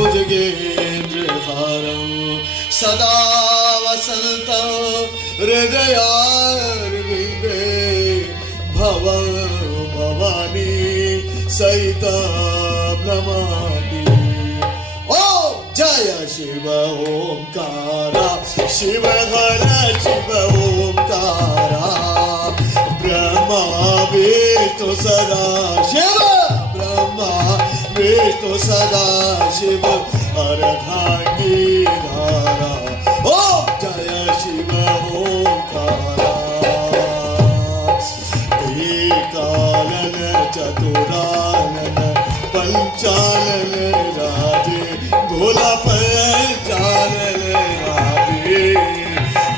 भुजगेन्द्रहारं सदा वसन्तं हृदयारविन्दे भवं भवानी सहितं नमामि। ॐ जय शिव ओंकारा शिव हर शिव ओंकारा ब्रह्मा विष्णु सदा शिव ब्रह्मा विष्णु सदा शिव अर्धांगीधारा। ओम जय शिव ओंकारा एकानन चतुरानन पंचानन राधे भोला पंचानन राधे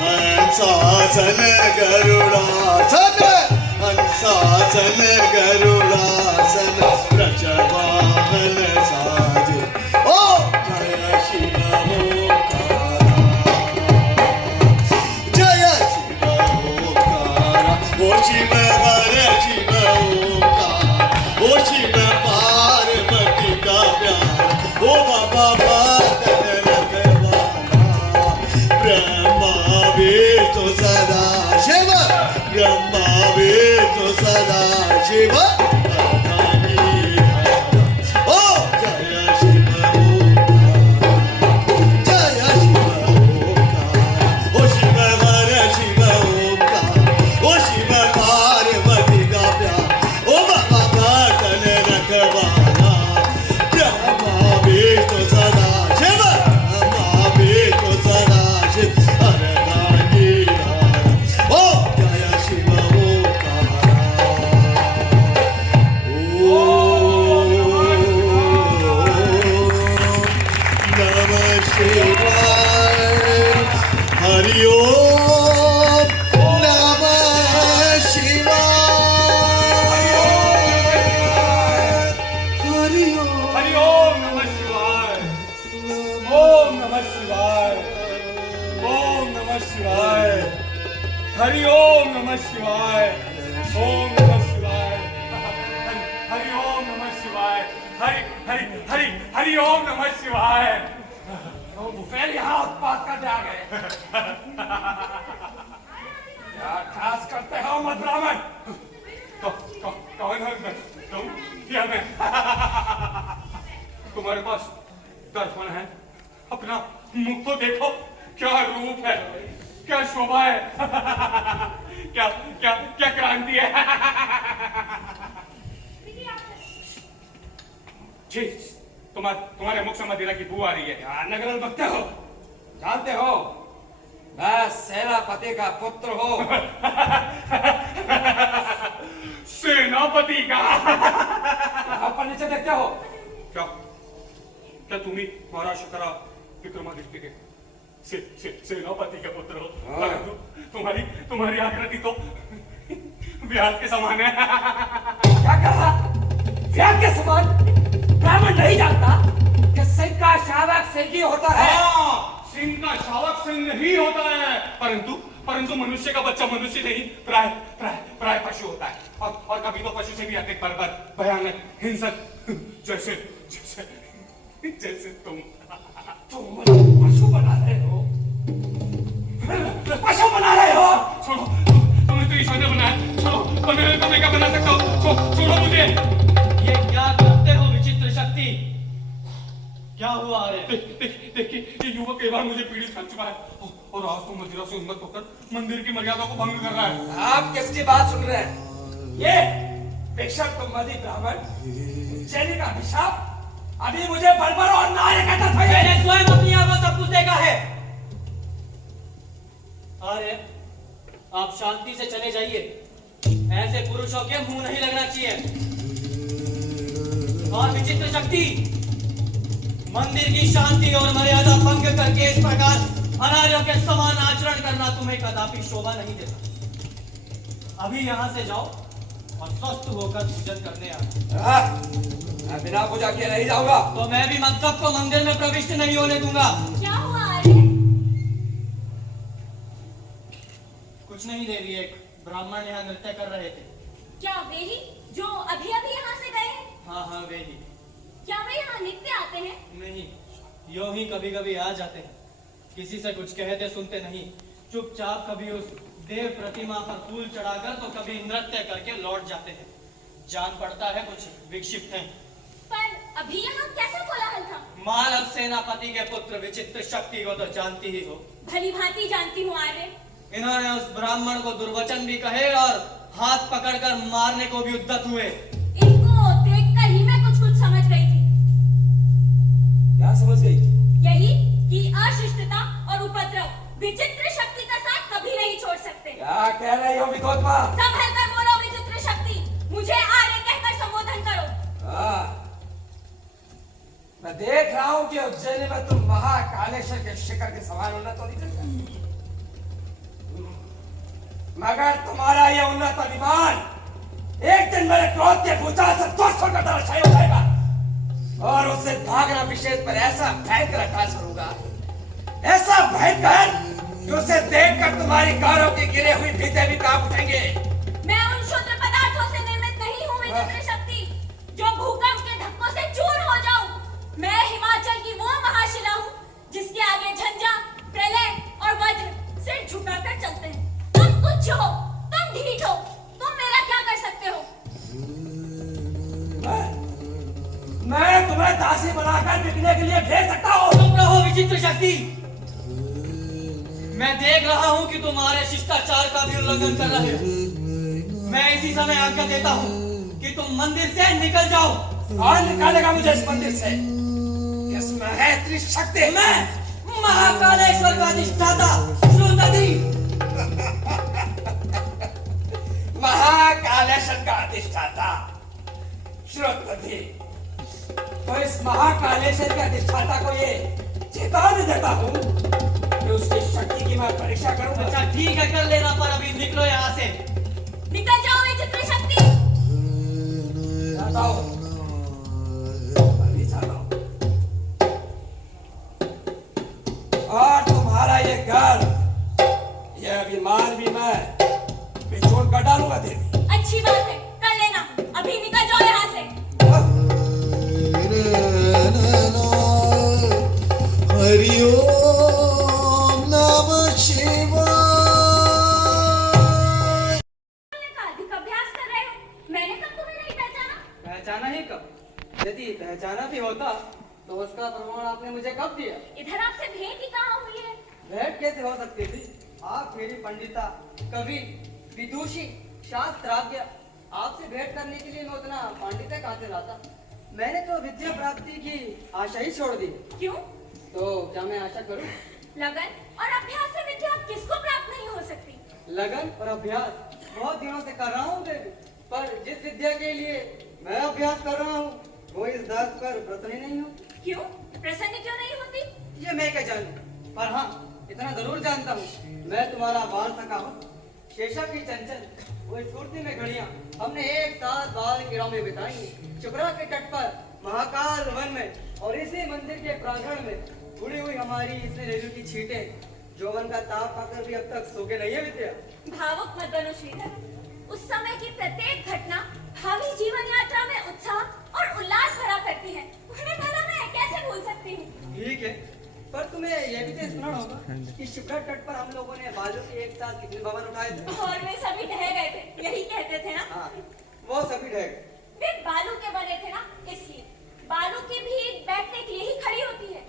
हंसासन गरुड़ासन हंसासन गरुड़ासन रचवाहन साजे। ओम जय शिव ओंकारा जय शिव ओंकारा ओ शिव हर शिव ओंकारा ओ शिव पार्वती का प्यार ओ बाबा बादल रखवाला ब्रह्मा विष्णु सदा शिव ब्रह्मा विष्णु सदा शिव हरि ओम नमः शिवाय ओम नमः शिवाय हरि ओम नमः शिवाय हरि हरि हरि हरि ओम नमः शिवाय। फिर यहाँ उत्पात करते आ गए। क्या ठास करते हो मत ब्राह्मण? कौन है तुम या मैं? तुम्हारे पास दर्पण है? अपना मुख तो देखो, क्या रूप है, क्या शोभा है, क्या क्या क्या क्रांति है। जी तुम्हारे मुख से मदिरा की बू आ रही है। नगर बकते हो, जानते हो मैं सेनापति का पुत्र हो। सेनापति का? आप नीचे देखते हो क्या क्या तुम्ही महाराज शकरा विक्रमादित्य के सेनापति के पुत्र हो? परंतु तुम्हारी आकृति तो व्याध के समान है। क्या कहा? व्याध के समान? ब्राह्मण नहीं जानता कि सिंह का शावक सिंह ही होता है। हाँ, सिंह का शावक सिंह ही होता है, परंतु मनुष्य का बच्चा मनुष्य नहीं प्राय पशु होता है। और कभी तो पशु से भी अधिक बर्बर भयानक हिंसक जैसे जैसे जैसे तुम पशु बना रहे हो, पशु बना रहे हो। छोड़ो, तुम्हें तो ईश्वर ने बनाया, छोड़ो, तुम्हें क्या बना सकता हूँ? छोड़ो मुझे। ये क्या करते हो विचित्र शक्ति? क्या हुआ? देखिए ये युवक कई बार मुझे पीड़ित कर चुका है और आज तो मदिरा से उन्मत्त होकर मंदिर की मर्यादा को भंग कर रहा है। आप किसकी बात सुन रहे हैं? ये भिक्षक तुमदी ब्राह्मण उज्जैनी का अभिशाप अभी मुझे बर्बर और नारे कहता था। मैंने स्वयं अपनी आंखों सब कुछ देखा है। अरे आप शांति से चले जाइए, ऐसे पुरुषों के मुंह नहीं लगना चाहिए। और विचित्र शक्ति, मंदिर की शांति और मर्यादा भंग करके इस प्रकार अनार्यों के समान आचरण करना तुम्हें कदापि शोभा नहीं देता। अभी यहाँ से जाओ और स्वस्थ होकर पूजन करने आओ। मैं बिना पूजा किए नहीं जाऊंगा। तो मैं भी मंतव को मंदिर में प्रविष्ट नहीं होने दूंगा। क्या हुआ? अरे कुछ नहीं देवी, एक ब्राह्मण यहाँ नृत्य कर रहे थे। क्या वे ही जो अभी अभी यहाँ से गए हैं? हाँ वे ही। क्या वे यहाँ नित्य आते हैं? नहीं, यूं ही कभी कभी आ जाते हैं, किसी से कुछ कहते सुनते नहीं, चुपचाप कभी उस देव प्रतिमा पर फूल चढ़ाकर तो कभी नृत्य करके लौट जाते हैं। जान पड़ता है कुछ विक्षिप्त हैं। पर अभी यहाँ कैसा कोलाहल था? मालव सेनापति के पुत्र विचित्र शक्ति को तो जानती ही हो। भली भांति जानती हूँ आर्य। इन्होंने उस ब्राह्मण को दुर्वचन भी कहे और हाथ पकड़कर मारने को भी उद्यत हुए। इनको देखकर ही मैं कुछ कुछ समझ गई थी। क्या समझ गई? यही कि अशिष्टता और उपद्रव विचित्र शक्ति का साथ कभी नहीं छोड़ सकते। क्या कह रही हो विकोत्मा? संभल कर बोलो विचित्र शक्ति, मुझे आर्य कहकर संबोधन करो। मैं देख रहा हूँ कि उज्जैन में तुम महाकालेश्वर के शिखर के समान उन्नत हो निकल गए। मगर तुम्हारा यह उन्नत अभिमान एक दिन मेरे क्रोध के भूचाल से ध्वस्त होकर धराशायी हो जाएगा और उससे भागना विषेद पर ऐसा भयंकर अट्ठास करूंगा, ऐसा भयंकर कि उसे देखकर तुम्हारी कारों की गिरे हुई भीते भी कांप उठेंगे। मैं उन शुद्ध पदार्थों से निर्मित नहीं हूँ विचित्र शक्ति, जो भूकंप के धक्कों से चूर हो जाऊं। मैं हिमाचल की वो महाशिला हूँ जिसके आगे झंझा, प्रलय और वज्र सिर झुकाकर चलते हैं। तुम तुच्छ हो, तुम ढीठ हो, तुम मेरा क्या कर सकते हो? मैं तुम्हें दासी बनाकर बिकने के लिए भेज सकता हूँ। तुम रहो विचित्र शक्ति। मैं देख रहा हूँ कि तुम्हारे शिष्टाचार का भी उल्लंघन कर रहे हो। मैं इसी समय आज्ञा देता हूँ कि तुम मंदिर से निकल जाओ। कौन निकालेगा मुझे इस मंदिर से? इसमें है त्रिशक्ति। मैं महाकालेश्वर का अधिष्ठाता श्रुतधि। महाकालेश्वर का अधिष्ठाता श्रुतधि। तो इस महाकालेश्वर के अधिष्ठाता को ये चेतावनी देता हूँ कि उसकी शक्ति की मैं परीक्षा करूंगा। अच्छा ठीक है, कर लेना, पर अभी निकलो यहाँ से। निकल जाओ विचित्र शक्ति। जाता हूँ, अभी जाता हूँ। और तुम्हारा ये गर्व, ये अभिमान भी मैं बिछोड़ कर डालूंगा देवी। अच्छी बात है, कर लेना। अभी निकल जाओ यहाँ से। हरि ओम नमः शिवाय। अधिक अभ्यास कर रहे हो, मैंने कब तुम्हें नहीं पहचाना? पहचाना ही कब? यदि पहचाना भी होता तो उसका प्रमाण आपने मुझे कब दिया? इधर आपसे भेंट ही कहाँ हुई है? भेंट कैसे हो सकती थी? आप मेरी पंडिता, कवि, विदुषी, शास्त्राज्ञ, आपसे भेंट करने के लिए मैं उतना पांडित्य कहाँ से लाता? मैंने तो विद्या प्राप्ति की आशा ही छोड़ दी। क्यों? तो क्या मैं आशा करूं? लगन और अभ्यास से विद्या किसको प्राप्त नहीं हो सकती? लगन और अभ्यास बहुत दिनों से कर रहा हूँ देवी, पर जिस विद्या के लिए मैं अभ्यास कर रहा हूँ वो इस दास पर प्रसन्न नहीं हो। क्यों? प्रसन्न क्यों नहीं होती? ये मैं क्या जानूं, पर हाँ इतना जरूर जानता हूँ, मैं तुम्हारा बाल सखा हूँ। शेषा की चंचल वो स्फूर्ति में घड़ियां हमने एक साथ बाल गिराव में बिताई, चुपरा के तट पर, महाकाल वन में, और इसी मंदिर के प्रांगण में उड़ी हुई हमारी इसने रेलू की छींटें, जौवन का ताप पाकर भी अब तक सोके नहीं है विद्या। भावुक मत बनो श्रीधर। उस समय की प्रत्येक घटना भावी जीवन यात्रा में उत्साह और उल्लास भरा करती है। उन्हें भला मैं कैसे भूल सकती हूँ? ठीक है, पर तुम्हें यह भी तो स्मरण होगा कि शिप्रा तट पर हम लोगों ने बालों के एक साथ कितने भवन उठाए थे? और वे सभी ढह गए थे, यही कहते थे ना? हाँ, वो सभी ढह गए। वे बालू के बने थे ना, इसलिए बालू की भीड़ बैठने के लिए ही खड़ी होती है।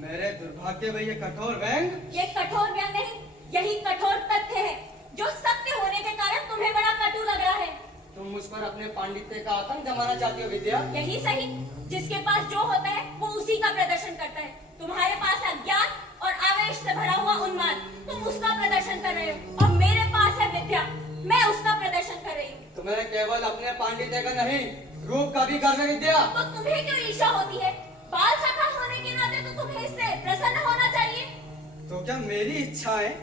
मेरे दुर्भाग्य में ये कठोर व्यंग। ये कठोर व्यंग नहीं, यही कठोर तथ्य है जो सत्य होने के कारण तुम्हें बड़ा कटु लग रहा है। तुम मुझ पर अपने पांडित्य का आतंक जमाना चाहती हो विद्या? यही सही, जिसके पास जो होता है वो उसी का प्रदर्शन करता है। तुम्हारे पास अज्ञान और आवेश से भरा हुआ उन्माद, तुम उसका प्रदर्शन कर रहे हो, और मेरे पास है विद्या, मैं उसका प्रदर्शन कर रही हूँ। तुम्हें केवल अपने पांडित्य का नहीं, रूप का भी गर्व है विद्या। तो तुम्हें क्यों ईर्ष्या होती है? बाल सखा होने के नाते तो तुम्हें इससे प्रसन्न होना चाहिए। तो क्या मेरी इच्छाएं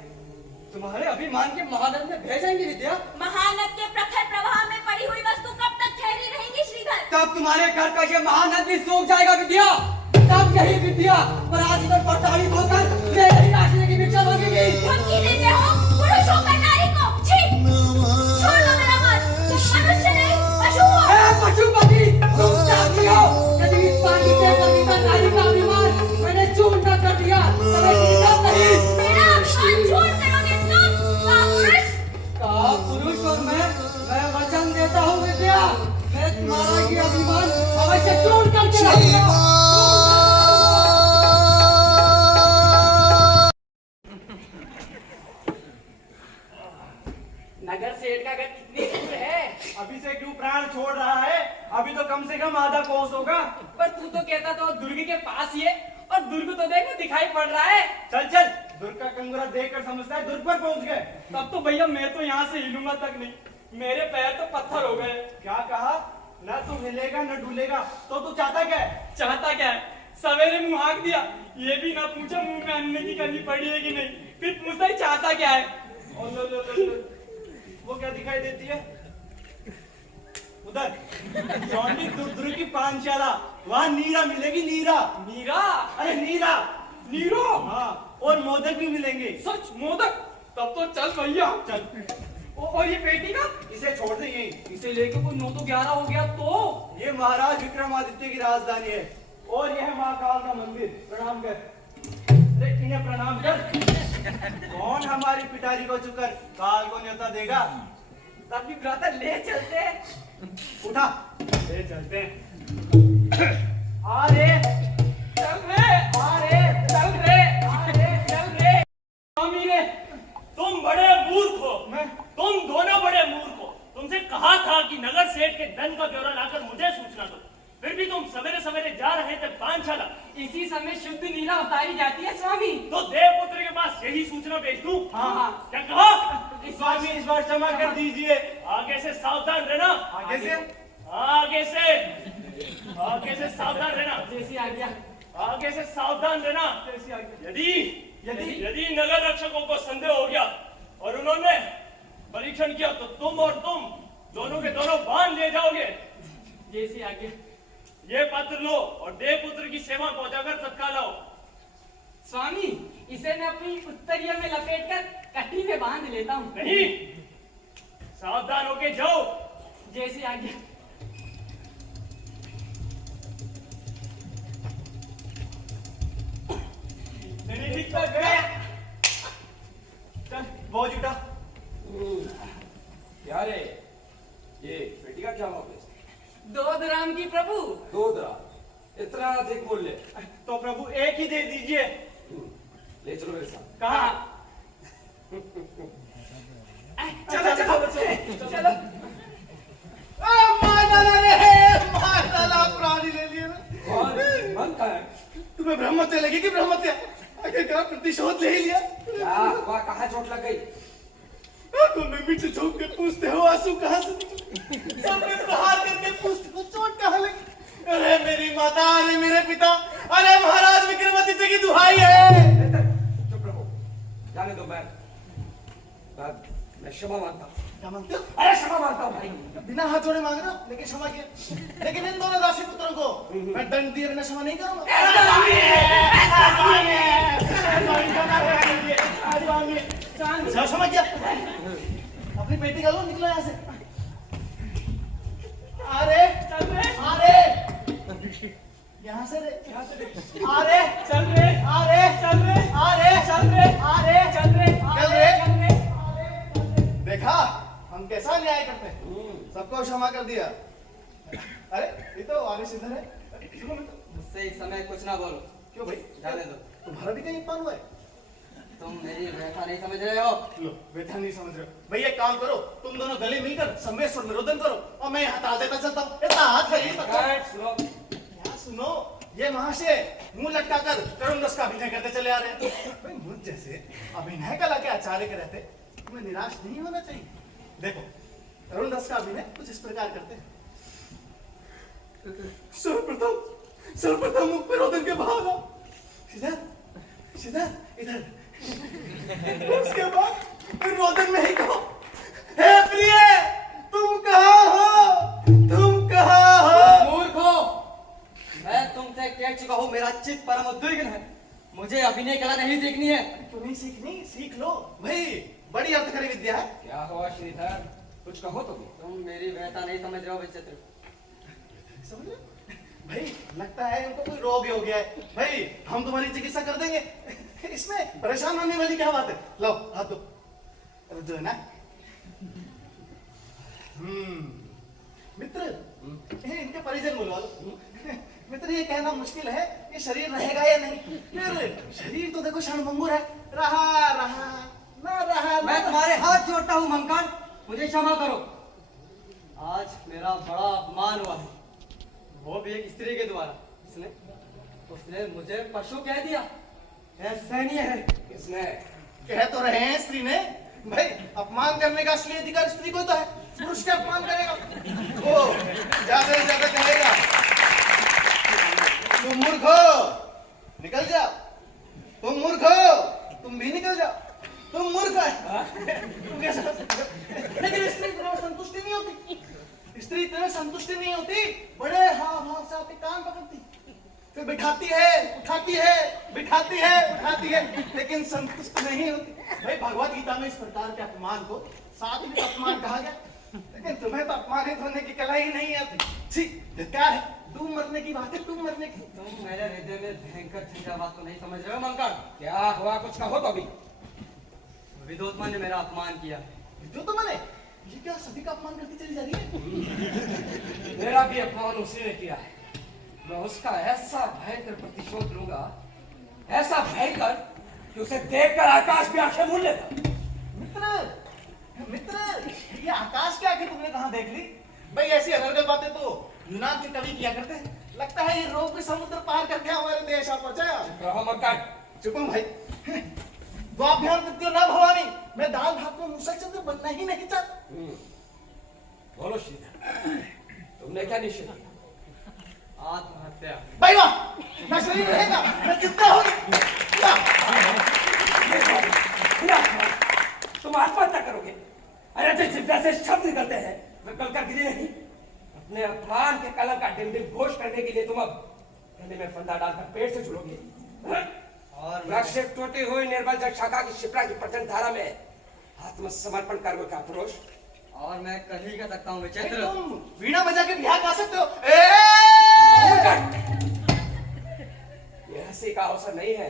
तुम्हारे अभिमान के महानद में भेजेंगी विद्या? महानद के प्रखर प्रवाह में पड़ी हुई वस्तु कब तक ठहरी रहेंगी श्रीधर? तब तुम्हारे घर का ये महानद भी सूख जाएगा विद्या। तब यही विद्या पराजित और प्रताड़ित होकर मेरे ही रास्ते की भिक्षा मांगेगी। धमकी देते हो पुरुष होकर नारी को? छी! छोड़ दो मेरा मन, तुम मनुष्य नहीं पशु हो। ए पशुपति, तुम चाहती हो यदि इस पांडित्य कविता नारी का अभिमान मैंने दुर्ग के पास ही है, और दुर्ग तो देखो दिखाई पड़ रहा है। चल चल, दुर्ग का कंगोरा देखकर समझता है दुर्ग पर पहुंच गए। तब तो भैया मैं तो यहाँ से हिलूंगा तक नहीं, मेरे पैर तो पत्थर हो गए। क्या कहा? न तू हिलेगा न डुलेगा, तो तू चाहता क्या है? चाहता क्या है? सवेरे मुंह हाँक दिया, ये भी ना पूछा मुंह में अन्ने की करनी पड़ी है कि नहीं, फिर पूछता ही चाहता क्या है। और लो, वो क्या दिखाई देती है उधर? जौंडी दुर्ग की पानशाला, वहाँ नीरा मिलेगी, नीरा। मीरा? अरे नीरा, नीरो? हाँ, और मोदक भी मिलेंगे। सच? मोदक? तब तो चल भैया चल। और ये पेटी का? इसे छोड़ दे यहीं। इसे लेके कोई 9 तो 11 हो गया तो? ये महाराज विक्रमादित्य की राजधानी है, और यह है महाकाल का मंदिर। प्रणाम कर। अरे इन्हें प्रणाम कर। कौन हमारी पिटारी को चुकर काल को न्योता देगा? तब भी ब्रदर ले चलते हैं। उठा, ले चलते हैं। अरे चल रे, अरे चल रे, चल रे। स्वामी रे, तुम बड़े मूर्ख हो। तुम दोनों बड़े मूर्ख हो। तुमसे कहा था कि नगर सेठ के धन का ब्यौरा लाकर मुझे सूचना दो, फिर भी तुम सवेरे सवेरे जा रहे थे पानशाला। इसी समय शुद्ध नीरा उतारी जाती है स्वामी। तो देवपुत्र के पास यही सूचना भेज दूं? हाँ। क्या कहा? स्वामी इस बार क्षमा कर दीजिए। आगे से सावधान रहना। आगे से? आगे से सावधान रहना। जैसी आ गया। आगे से सावधान रहना। जैसी आ गया। यदि नगर रक्षकों को संदेह हो गया और उन्होंने परीक्षण किया तो तुम और तुम दोनों के दोनों बांध ले जाओगे। जैसी आ गया। ये पत्र लो और देवपुत्र की सेवा पहुंचाकर तत्काल आओ। स्वामी, इसे मैं अपनी उत्तरीय में लपेटकर कटी में बांध लेता हूँ। नहीं, सावधान होके जाओ। जैसी आ गया। नहीं ठीक तो गया। चल बहुत उठा। क्या रे, ये पेटी का क्या वापस? 2 राम की प्रभु। 2 दरा, इतना अधिक मूल्य? तो प्रभु एक ही दे दीजिए। ले चलो मेरे साथ। कहा? चलो। मार डाला रे, मार डाला, प्राणी ले लिए ना। कौन? मन का है? तुम्हें ब्रह्मत्या लगी कि ब्रह्मत्या? आखिरकार प्रतिशोध ले ही लिया। क्या हुआ? कहाँ चोट लग गई? आंखों में मिर्च झोंक के पूछते हो आंसू कहाँ से निकले? सबने प्रहार करके पूछते हो चोट कहाँ लगी? अरे मेरी माता, अरे मेरे पिता, अरे महाराज विक्रमादित्य की दुहाई है। चुप रहो, जाने दो। मैं क्षमा मांगता हूँ। क्या मांगते हो? अरे क्षमा मांगता हूँ भाई। बिना हाथ जोड़े मांग रहे हो, लेकिन क्षमा किया। लेकिन इन दोनों दासी पुत्रों को मैं दंड दिए बिना क्षमा नहीं करूंगा। अच्छा, क्षमा किया। अपनी बेटी का लो, निकलो यहाँ से। अरे चल रे। अरे यहाँ से रे, यहाँ से रे। अरे चल रे। अरे चल रे। अरे चल रे। अरे चल रे। चल रे। चल रे। देखा हम कैसा न्याय करते हैं, सबको क्षमा कर दिया। अरे ये तो आगे सीधा है। सुनो मित्र, मुझसे इस समय कुछ ना बोलो। क्यों भाई? जाने दो। तुम्हारा भी कहीं पान हुआ है? तुम मेरी व्यथा नहीं समझ रहे हो। लो, व्यथा नहीं समझ रहे हो। भैया एक काम करो, तुम दोनों गले मिलकर सम्मेश्वर में रोदन करो और मैं यहाँ ताल देता चलता हूँ। इतना हाथ है ये तक। सुनो, यहाँ सुनो, ये महाशय मुंह लटकाकर तरुण रस का अभिनय करते चले आ रहे हैं। भाई मुझ जैसे अभिनय कला के आचार्य के रहते तुम्हें निराश नहीं होना चाहिए। देखो तरुण रस का अभिनय कुछ इस प्रकार करते हैं। सर्वप्रथम मुख पे रोदन के भाव आओ। इधर इधर इधर। उसके बाद फिर रोदन में ही कहो, हे प्रिय तुम कहाँ हो, तुम कहाँ हो? मूर्ख हो, मैं तुमसे कह चुका हूँ, मेरा चित्त परम उद्विग्न है। मुझे अभिनय कला नहीं सीखनी है। तो नहीं सीखनी, सीख लो भाई, बड़ी अर्थकारी विद्या है। क्या हुआ श्रीधर? कुछ कहो तो भी। तुम मेरी व्यथा नहीं समझ रहे हो विचित्र। समझ रहे हो? भाई लगता है इनको कोई रोग हो गया है। भाई हम तुम्हारी चिकित्सा कर देंगे, इसमें परेशान होने वाली क्या बात है? लो हाथ दो। अरे जो है ना मित्र, इनके परिजन बुलवा लो। मित्र ये कहना मुश्किल है ये शरीर रहेगा या नहीं। फिर शरीर तो देखो क्षणभंगुर है, रहा रहा ना रहा। मैं तुम्हारे हाथ जोड़ता हूँ मंकान, मुझे क्षमा करो। आज मेरा बड़ा अपमान हुआ है, वो भी एक स्त्री के द्वारा। इसने उसने मुझे पशु कह दिया। ऐसा नहीं है। किसने? कह तो रहे हैं स्त्री ने। भाई अपमान करने का असली अधिकार स्त्री को तो है, पुरुष क्या अपमान करेगा? वो ज्यादा से ज्यादा कहेगा तुम मूर्ख हो, निकल जाओ। तुम मूर्ख हो, तुम भी निकल जाओ। तुम मूर्ख है। तुम कैसा कर सकते हो? लेकिन स्त्री इतना संतुष्टि नहीं होती। स्त्री इतना संतुष्टि नहीं होती। बड़े हाव भाव से आपके कान पकड़ती, फिर बिठाती है, उठाती है, बिठाती है, उठाती है, लेकिन संतुष्ट नहीं होती। भाई भगवत गीता में इस प्रकार के अपमान को सात्विक अपमान कहा गया, लेकिन तुम्हें तो अपमानित होने की कला ही नहीं आती। छी, क्या है? तुम मरने की बात है, तुम मरने की। तुम मेरे हृदय में भयंकर झंझावात को नहीं समझ रहे हो मंगल? क्या हुआ? कुछ कहो तो अभी। विद्योत्मा ने मेरा अपमान किया। जो तो मैंने ये क्या सभी का अपमान करती चली जा रही है? मेरा भी अपमान उसी ने किया है। मैं उसका ऐसा भयंकर प्रतिशोध लूंगा, ऐसा भयंकर कि उसे देखकर आकाश भी आंखें मूंद लेता। मित्र, मित्र, ये आकाश के आगे तुमने कहाँ देख ली? भाई ऐसी अनर्गल बातें तो यूनान के कवि किया करते हैं। लगता है ये रोग भी समुद्र पार करके हमारे देश आ पहुंचा। रहो मक्कार। चुप हूं भाई। द्वाभ्याम तृतीयो न भवानी। मैं दाल भात में मूसक चंद्र बनना ही नहीं चाहता। बोलो श्रीधर, तुमने क्या निश्चय किया? आत्महत्या। भाई वाह, मैं शरीर रहेगा, मैं कितना होगी। तुम आत्महत्या करोगे? अरे जैसे वैसे शब्द निकलते हैं, मैं कल का गिरी नहीं। अपने अपमान के कलंक का डिम घोष करने के लिए तुम अब गले में फंदा डालकर पेट से जुड़ोगे। और वृक्ष से टूटी हुई निर्बल जल शाखा की शिप्रा की प्रचंड धारा में आत्मसमर्पण कर का पुरुष। और मैं कल ही कर सकता हूँ भाई, विचित्र। तुम वीणा बजा के बिहार गा सकते हो। ये हंसी का अवसर नहीं है,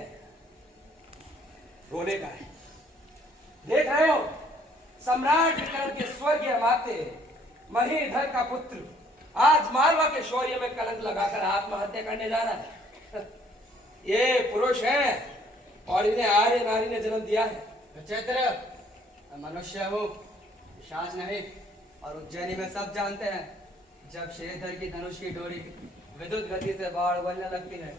रोने का है। देख रहे हो, सम्राट विक्रम के स्वर्गीय माते महीधर का पुत्र आज मालवा के शौर्य में कलंक लगाकर आत्महत्या करने जा रहा है। ये पुरुष है और इन्हें आर्य नारी ने जन्म दिया है। विचित्र, मैं मनुष्य हूँ, पिशाच नहीं। और उज्जैनी में सब जानते हैं, जब श्रीधर की धनुष की डोरी विद्युत गति से बाढ़ बनने लगती है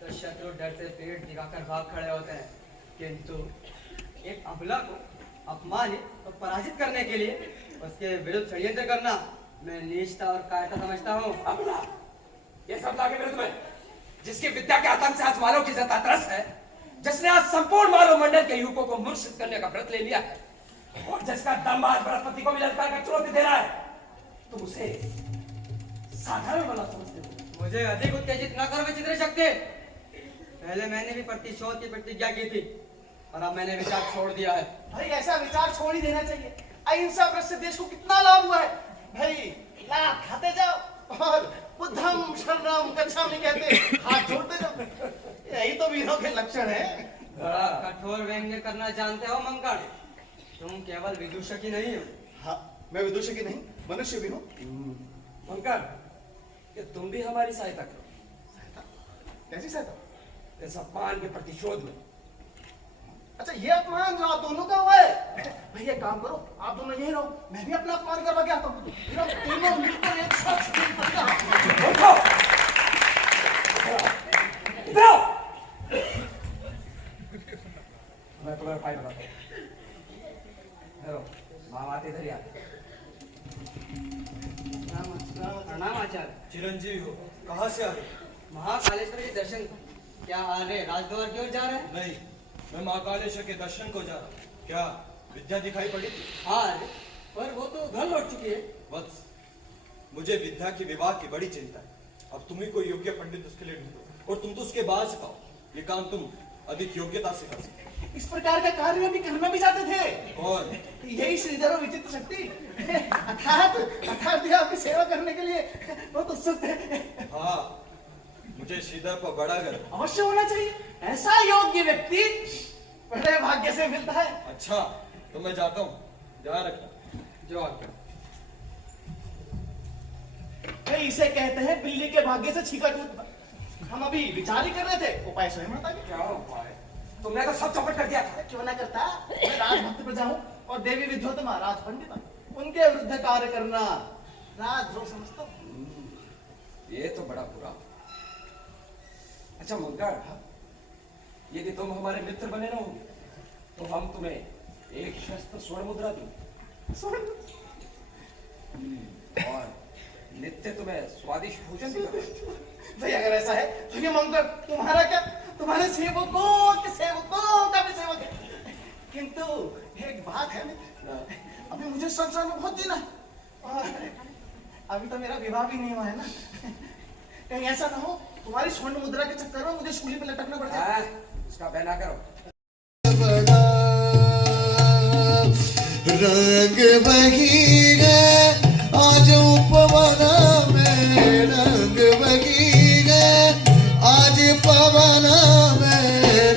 तो शत्रु डर से पेट दिखाकर भाग खड़े होते हैं। किंतु एक अबला को अपमानित और पराजित करने के लिए उसके विरुद्ध षड्यंत्र करना मैं नीचता और कायरता समझता हूँ। अबला, ये सब लाके विरुद्ध में, जिसकी विद्या के आतंक से आज मानव की जनता त्रस्त है, जिसने आज संपूर्ण मानव मंडल के युवकों को मूर्छित करने का व्रत ले लिया है, और जिसका दम आज बृहस्पति को भी ललकार कर चुनौती दे रहा है, तुम उसे साधारण बना समझते हो। मुझे अधिक उत्तेजित न करो विचित्र शक्ति। पहले मैंने भी प्रतिशोध की प्रतिज्ञा की थी और अब मैंने विचार छोड़ दिया है। भाई ऐसा विचार छोड़ ही देना चाहिए। अहिंसा व्रत से देश को कितना लाभ हुआ है। भाई लाभ खाते जाओ और बुद्धम शरणम गच्छामि कहते हाथ जोड़ते जाओ। यही तो वीरों के लक्षण है। बड़ा कठोर व्यंग्य करना जानते हो मंगल। तुम केवल विदूषक ही नहीं हो। हाँ, मैं विदूषक ही नहीं, मनुष्य भी हूँ। मंकर, कि तुम भी हमारी सहायता करो। कैसी सहायता? इस अपमान के प्रतिशोध में। अच्छा, ये अपमान जो आप दोनों का हुआ है, भाई ये काम करो, आप दोनों यही रहो, मैं भी अपना अपमान करवा के आता हूँ। तीनों मिलकर एक साथ उठो! इधर आओ! मैं तुम्हें उपाय बताता हूँ। हेलो, मामाते इधर ही आते। प्रणाम आचार्य। चिरंजीवी हो, कहाँ से आ रहे? महाकालेश्वर के दर्शन। क्या आ रहे राजद्वार की ओर जा रहे हैं? नहीं, मैं महाकालेश्वर के दर्शन को जा रहा हूँ। क्या विद्या दिखाई पड़ी? हाँ अरे, पर वो तो घर लौट चुकी है। वत्स, मुझे विद्या की विवाह की बड़ी चिंता है। अब तुम ही कोई योग्य पंडित उसके लिए ढूंढो, और तुम तो उसके बाद सिखाओ। ये काम तुम अधिक योग्यता से कर सकते। इस प्रकार का कार्य भी करना भी चाहते थे। कौन? यही श्रीधर और विचित्र शक्ति। अर्थात आपकी सेवा करने के लिए बहुत उत्सुक थे। हाँ, मुझे श्रीधर पर बड़ा गर्व। अवश्य होना चाहिए। ऐसा योग्य व्यक्ति बड़े भाग्य से मिलता है। अच्छा, तो मैं जाता हूँ, ध्यान रखना। जो आज्ञा। भाई इसे कहते हैं बिल्ली के भाग्य से छीका टूटना। हम अभी विचार ही कर रहे थे, उपाय स्वयं बता दे। क्या उपाय? तुमने तो सब चौपट कर दिया था। क्यों ना करता? मैं राजभक्त प्रजा हूँ और देवी विद्वतमा राज पंडिता, उनके विरुद्ध कार्य करना राजद्रोह समझता हूँ। ये तो बड़ा बुरा। अच्छा मंगल, यदि तुम हमारे मित्र बने रहोगे तो हम तुम्हें एक शस्त्र स्वर्ण मुद्रा देंगे और नित्य तुम्हें स्वादिष्ट भोजन भी करेंगे। भाई अगर ऐसा है तो ये मंगल तुम्हारा क्या, तुम्हारे सेवकों का भी सेवक है। किंतु एक बात है मित्र, अभी मुझे संसार में बहुत जीना है और अभी तो मेरा विवाह भी नहीं हुआ है ना। कहीं ऐसा ना हो तुम्हारी स्वर्ण मुद्रा के चक्कर में मुझे सूली पे लटकना पड़ जाए। इसका बहना करो। रंग बही है आज उपवन में, रंग बही है आज पवन में,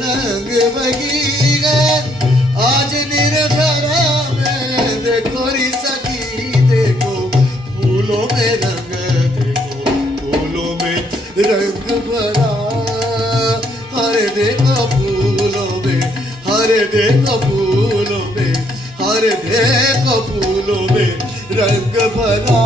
रंग बही है आज निर्झरा में। देखो री सखी देखो फूलों में रंग, देखो फूलों में रंग भरा। हरे देखो फूलों में, हरे देखो फूलों में, हरे देखो फूलों में रंग भरा।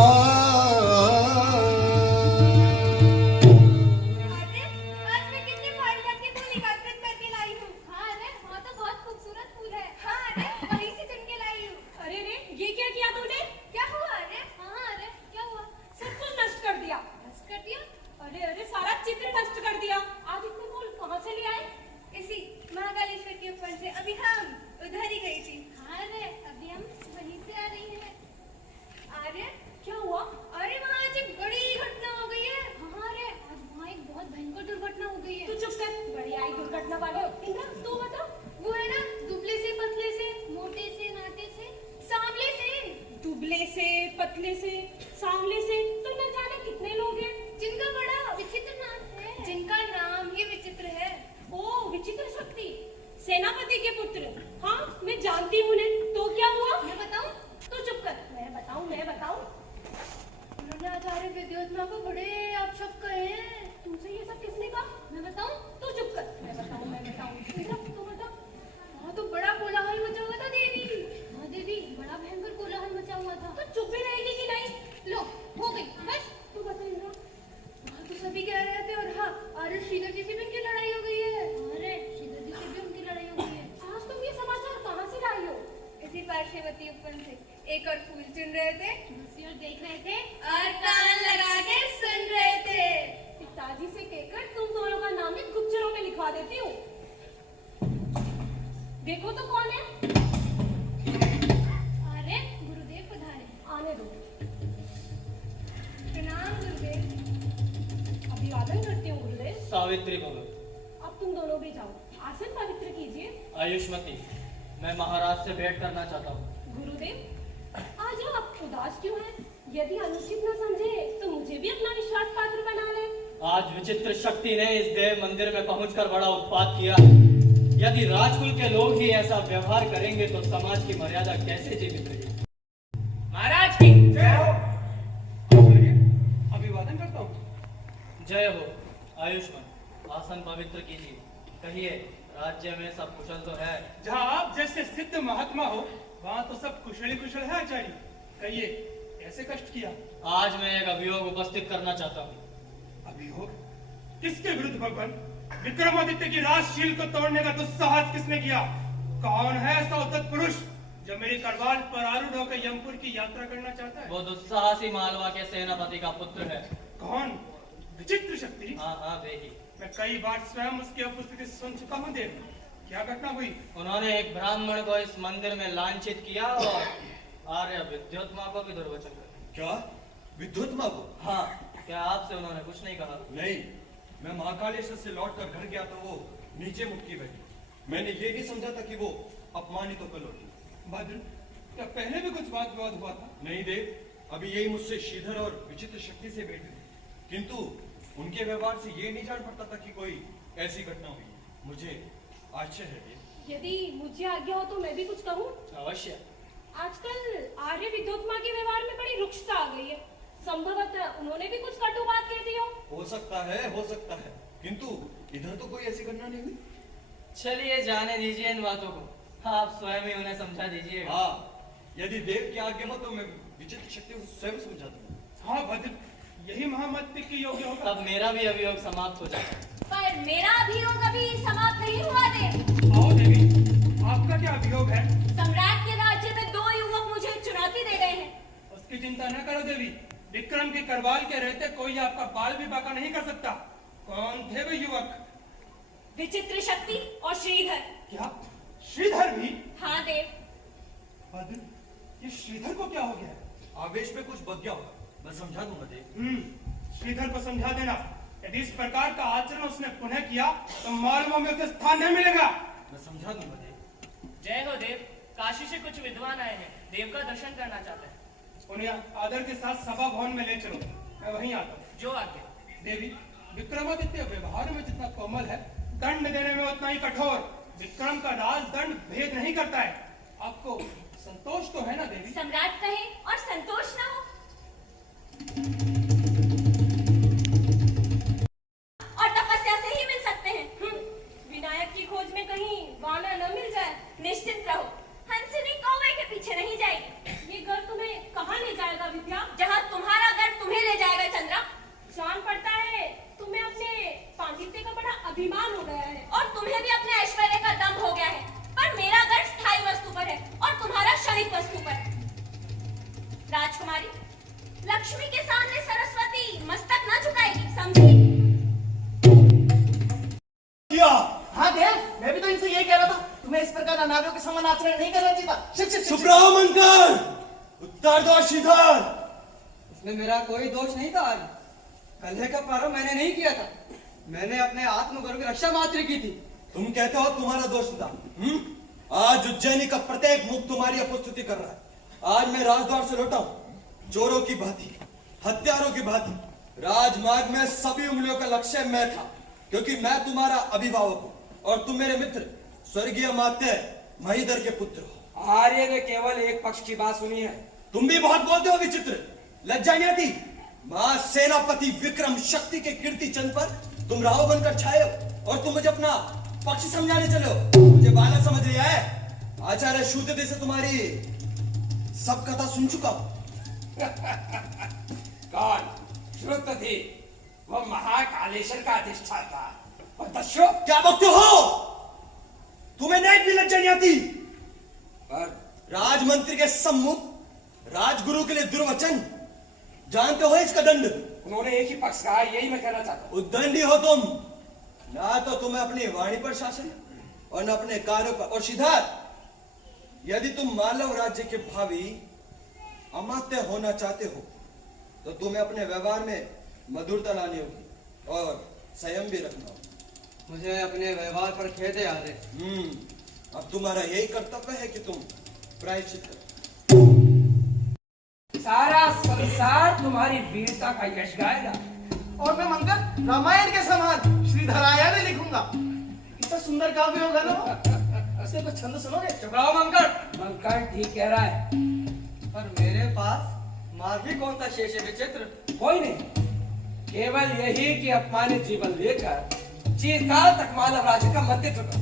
आज मैं कितने भारी रंग के फूल एकत्रित करके लाई हूँ। हाँ अरे वहाँ तो बहुत खूबसूरत फूल है। हाँ अरे वहीं से चुन के लाई हूँ। अरे रे ये क्या किया तूने? क्या हुआ अरे? हाँ अरे क्या हुआ? सब कुछ नष्ट कर दिया। नष्ट कर दिया? अरे अरे सारा चित्र नष्ट कर दिया। आज इतने फूल कहाँ से ले आए? इसी महाकालेश्वर के ऊपर से अभी हम उधर ही गई थी। हाँ रे अभी हम वहीं से आ रही हैं। अरे क्या हुआ? अरे वहाँ आज एक बड़ी घटना हो गई है। हाँ रे आज वहाँ एक बहुत भयंकर दुर्घटना हो गई है। तू चुप कर, बड़ी आई दुर्घटना वाले। इंद्रा तू बता। वो है ना दुबले से पतले से, मोटे से नाटे से, सांवले से। दुबले से पतले से सांवले से तो न जाने कितने लोग हैं जिनका बड़ा विचित्र नाम है, जिनका नाम ही विचित्र है। ओ विचित्र शक्ति, सेनापति के पुत्र। हाँ मैं जानती हूँ उन्हें। तो क्या हुआ? मैं बताऊं? तू चुप कर, मैं बताऊं। उन्होंने आचार्य विद्योत्मा को बड़े अपशब्द कहे हैं। तुमसे ये सब किसने कहा? मैं बताऊं? तू चुप कर, मैं बताऊं। इंद्रा तू बता। वहाँ तो बड़ा कोलाहल मचा हुआ था देवी। हाँ देवी बड़ा भयंकर कोलाहल मचा हुआ था। तो चुप ही रहेगी कि नहीं? लो हो गई बस। तू बता इंद्रा। वहाँ तो सभी कह रहे थे और हाँ अरे श्रीधर जी से भी उनकी लड़ाई हो गई है। अरे श्रीधर जी से भी उनकी लड़ाई हो गई है। आज तुम ये समाचार कहाँ से लाई हो? इसी पार्श्ववती उपवन से एक और फूल चुन रहे थे, दूसरी ओर देख रहे थे और कान लगा के सुन रहे थे। पिताजी से कहकर तुम दोनों का नाम एक गुप्तचरों में लिखवा देती हूँ। देखो तो कौन है? अरे गुरुदेव पधारे। आने दो। प्रणाम गुरुदेव। अभिवादन करती हूँ गुरुदेव। सावित्री भव। अब तुम दोनों भी जाओ, आसन पवित्र कीजिए। आयुष्मती, मैं महाराज से भेंट करना चाहता हूँ। गुरुदेव आज आप उदास क्यों हैं? यदि अनुचित न समझे तो मुझे भी अपना विश्वास पात्र बना ले। आज विचित्र शक्ति ने इस देव मंदिर में पहुंचकर बड़ा उत्पात किया। यदि राजकुल के लोग ही ऐसा व्यवहार करेंगे तो समाज की मर्यादा कैसे जीवित रहेगी? महाराज की जय हो। अभिवादन करता हूँ। जय हो। आयुष्मान, आसन पवित्र कीजिए। कहिए, राज्य में सब कुशल तो है? जहाँ आप जैसे सिद्ध महात्मा हो वहाँ तो सब कुशल ही कुशल है आचार्य। कहिए कैसे कष्ट किया? आज मैं एक अभियोग उपस्थित करना चाहता हूँ। अभियोग? किसके विरुद्ध भगवान? विक्रमादित्य की राजशील को तोड़ने का दुस्साहस किसने किया? कौन है ऐसा उद्धत पुरुष जो मेरी करवाल पर आरूढ़ होकर यमपुर की यात्रा करना चाहता है? वो दुस्साहसी मालवा के सेनापति का पुत्र है। कौन? विचित्र शक्ति? हाँ हाँ वही। मैं कई बार स्वयं उसकी उपस्थिति सुन चुका हूँ देव। क्या घटना हुई? उन्होंने एक ब्राह्मण को इस मंदिर में लांछित किया और आर्य विद्योत्मा को भी दुर्वचन कर। क्या विद्युत्मा को? हाँ, क्या आपसे उन्होंने कुछ नहीं कहा? नहीं, मैं महाकालेश्वर से लौटकर घर गया तो वो नीचे मुक्की बैठी। मैंने ये नहीं समझा था कि वो अपमानित होकर लौटी। भद्र, क्या पहले भी कुछ बात विवाद हुआ था? नहीं देव, अभी यही मुझसे श्रीधर और विचित्र शक्ति से भेंट हुई, किंतु उनके व्यवहार से ये नहीं जान पड़ता था कि कोई ऐसी घटना हुई। मुझे आश्चर्य है देव। यदि मुझे आज्ञा हो तो मैं भी कुछ कहूँ। अवश्य। आजकल आर्य विद्योत्मा के व्यवहार में बड़ी रुक्षता आ गई है। संभवतः उन्होंने भी कुछ कटु बात कह दी हो सकता है, किंतु इधर तो कोई ऐसी घटना नहीं हुई। चलिए जाने दीजिए इन बातों को, आप स्वयं ही उन्हें समझा दीजिए। हाँ, यदि देव की आज्ञा हो तो मैं विचित्र शक्ति को स्वयं समझा दूंगा। हाँ भद्र, यही महामत के योग्य होगा। तब मेरा भी अभियोग समाप्त हो जाए। पर मेरा अभियोग अभी समाप्त नहीं हुआ देव। आओ देवी, आपका क्या अभियोग है? सम्राट के राज्य में 2 युवक मुझे चुनौती दे रहे हैं। उसकी चिंता न करो देवी, विक्रम की करवाल के रहते कोई आपका बाल भी बांका नहीं कर सकता। कौन थे वे युवक? विचित्र शक्ति और श्रीधर। क्या श्रीधर भी? हाँ देव। बद्र, ये श्रीधर को क्या हो गया है? आवेश में कुछ बद गया होगा, मैं समझा दूंगा देव। श्रीधर को समझा देना, यदि इस प्रकार का आचरण उसने पुनः किया तो मालवों में उसे स्थान नहीं मिलेगा। मैं समझा दूंगा देव। जय हो देव। काशी से कुछ विद्वान आए हैं, देव का दर्शन करना चाहते हैं। उन्हें आदर के साथ सभा भवन में ले चलो, मैं वहीं आता हूँ। जो आज्ञा। देवी, विक्रमादित्य व्यवहार में जितना कोमल है, दंड देने में उतना ही कठोर। विक्रम का राज दंड भेद नहीं करता है। आपको संतोष तो है ना देवी? सम्राट कहे और संतोष ना हो, और तपस्या से ही मिल सकते हैं। विनायक की खोज में कहीं वाना न मिल जाए। निश्चिंत रहो, हंसिनी कौवे के पीछे नहीं जाएगी। ये घर तुम्हें कहाँ ले जाएगा विद्या? जहाँ तुम्हारा घर तुम्हें ले जाएगा चंद्रा। जान पड़ता है तुम्हें अपने पांडित्य का बड़ा अभिमान हो गया है। और तुम्हें भी अपने ऐश्वर्य का दम हो गया है। पर मेरा घर स्थायी वस्तु पर है और तुम्हारा क्षणिक वस्तु पर। राजकुमारी, लक्ष्मी के सामने सरस्वती मस्तक न झुकाएगी, समझी? हाँ देव, मैं भी तो इनसे यही कह रहा था, तुम्हें इस प्रकार अनार्यों के समान आचरण नहीं करना चाहिए था। शिक्षित सुब्रमण्यकर, उत्तर दो श्रीधर। इसमें मेरा कोई दोष नहीं था। आज कलह का प्रारंभ मैंने नहीं किया था। मैंने अपने आत्मगुरु की रक्षा मात्र की थी। तुम कहते हो तुम्हारा दोष था? आज उज्जैनी का प्रत्येक मुख तुम्हारी अपस्तुति कर रहा है। आज मैं राजद्वार से लौटा हूं, चोरों की भांति, हत्यारों की भांति। राजमार्ग में सभी उंगलियों का लक्ष्य मैं था, क्योंकि मैं तुम्हारा अभिभावक हूं और तुम मेरे मित्र स्वर्गीय मात्य महीधर के पुत्र हो। आर्य ने केवल एक पक्ष की बात सुनी है। तुम भी बहुत बोलते हो विचित्र, लज्जा नहीं आती? मां सेनापति विक्रम शक्ति के कीर्ति चंद पर तुम राव बनकर छाए हो और तुम मुझे अपना पक्ष समझाने चले हो। मुझे बालक समझ रही है? आचार्य शूद्रदेव से तुम्हारी सब कथा सुन चुका हूं। कौन? श्रुत थी, वह महाकालेश्वर का अधिष्ठाता। और दस्यो, क्या बकते हो? तुम्हें नहीं भी लज्जा नहीं आती? पर राजमंत्री के सम्मुख राजगुरु के लिए दुर्वचन, जानते हो इसका दंड? उन्होंने एक ही पक्ष कहा, यही मैं कहना चाहता हूँ। उद्दंडी हो तुम। ना तो तुम्हें अपनी वाणी पर शासन और न अपने कार्यों पर। और सिद्धार्थ, यदि तुम मालव राज्य के भावी अमात्य होना चाहते हो तो तुम्हें अपने व्यवहार में मधुरता लानी होगी और संयम भी रखना होगा। मुझे अपने व्यवहार पर खेद है आदे। अब तुम्हारा यही कर्तव्य है कि तुम प्रायश्चित करो। सारा संसार तुम्हारी वीरता का यश गाएगा। और मैं मंगल रामायण के समान श्रीधरायण लिखूंगा। कितना सुंदर काव्य होगा ना वो। उसके कुछ छंद सुनोगे? चुप रहो मंकड़। मंकड़ ठीक कह रहा है। पर मेरे पास मार्ग ही कौन सा शेष है विचित्र? कोई नहीं, केवल यही कि अपमानित जीवन लेकर चिरकाल तक मालव राज्य का मंत्रित्व करो।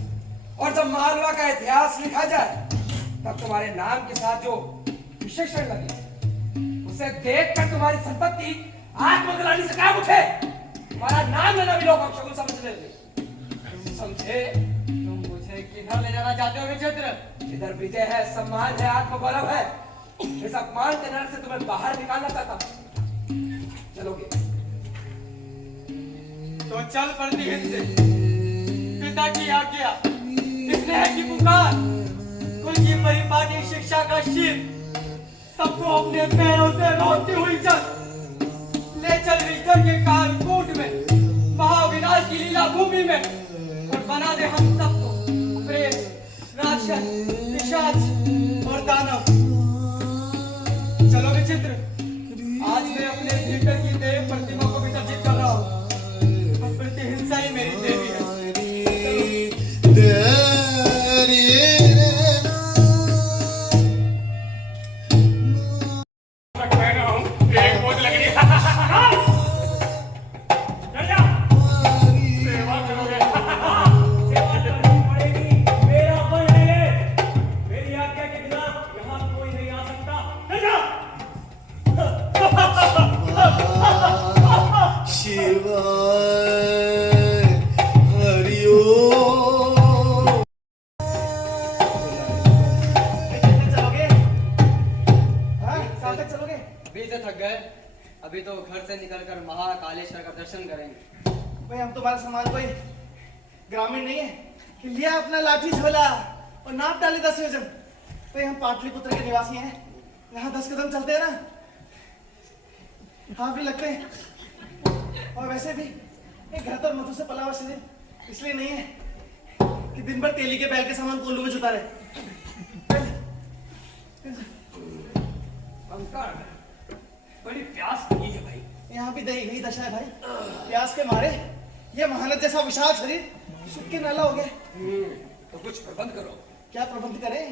और जब मालवा का इतिहास लिखा जाए तब तुम्हारे नाम के साथ जो विशेषण लगे उसे देखकर तुम्हारी संपत्ति आत्मग्लानि से काम उठे। तुम्हारा नाम लेना भी लोग अपशकुन समझ लेंगे। समझे? तुम मुझे किधर ले जाना चाहते हो विचित्र? इधर विजय है, सम्मान है, आत्मगौरव है। इस अपमान के नरक से तुम्हें बाहर निकालना चाहता हूं। चलोगे? तो चल पड़ती हिंद से। पिता की आज्ञा, स्नेह की पुकार, कुल की परिपाटी शिक्षा का शील, सबको अपने पैरों से रोकती हुई चल। ले चल विष्णु के कालकूट में, महाविनाश की लीला भूमि में, और बना दे हम सबको प्रेत, राक्षस, पिशाच और दानव। चलो विचित्र, आज मैं अपने भीतर की देव प्रतिमा को विसर्जित कर रहा हूँ। हिंसा ही मेरी देवी है। एक बोझ लग रही सेवा करोगे? सेवा करनी पड़ेगी, मेरा बल है ये। मेरी दशा का दर्शन करेंगे। भाई हम तुम्हारा सामान कोई ग्रामीण नहीं है कि लिया अपना लाठी झोला और नाप डाले 10 योजन। भाई हम पाटलिपुत्र के निवासी हैं, यहाँ 10 कदम चलते हैं ना हाँ भी लगते हैं। और वैसे भी एक घर तो मधु से पला हुआ शरीर इसलिए नहीं है कि दिन भर तेली के बैल के सामान कोल्लू में जुटा रहे। बड़ी प्यास लगी है भाई। यहाँ भी दही यही दशा है भाई, प्यास के मारे ये महानद जैसा विशाल शरीर सूख के नाला हो गया। तो कुछ प्रबंध करो। क्या प्रबंध करें,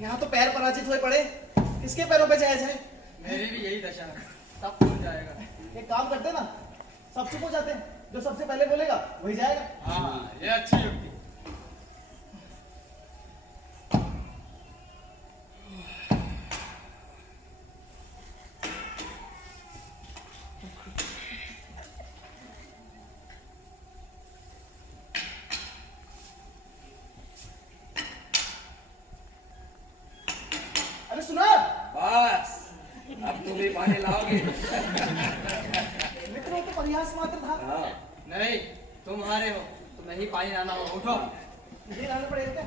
यहाँ तो पैर पराजित हुए पड़े, किसके पैरों पे जाया जाए। मेरी भी यही दशा है, सब भूल जाएगा। एक काम करते ना, सब चुप हो जाते हैं, जो सबसे पहले बोलेगा वही जाएगा। हाँ ये अच्छी युक्ति। अरे सुना बस अब तुम ही पानी लाओगे। मित्रों तो प्रयास मात्र था। हाँ। नहीं तुम हारे हो, तुम्हें ही पानी लाना होगा। उठो ये लाना पड़ेगा क्या?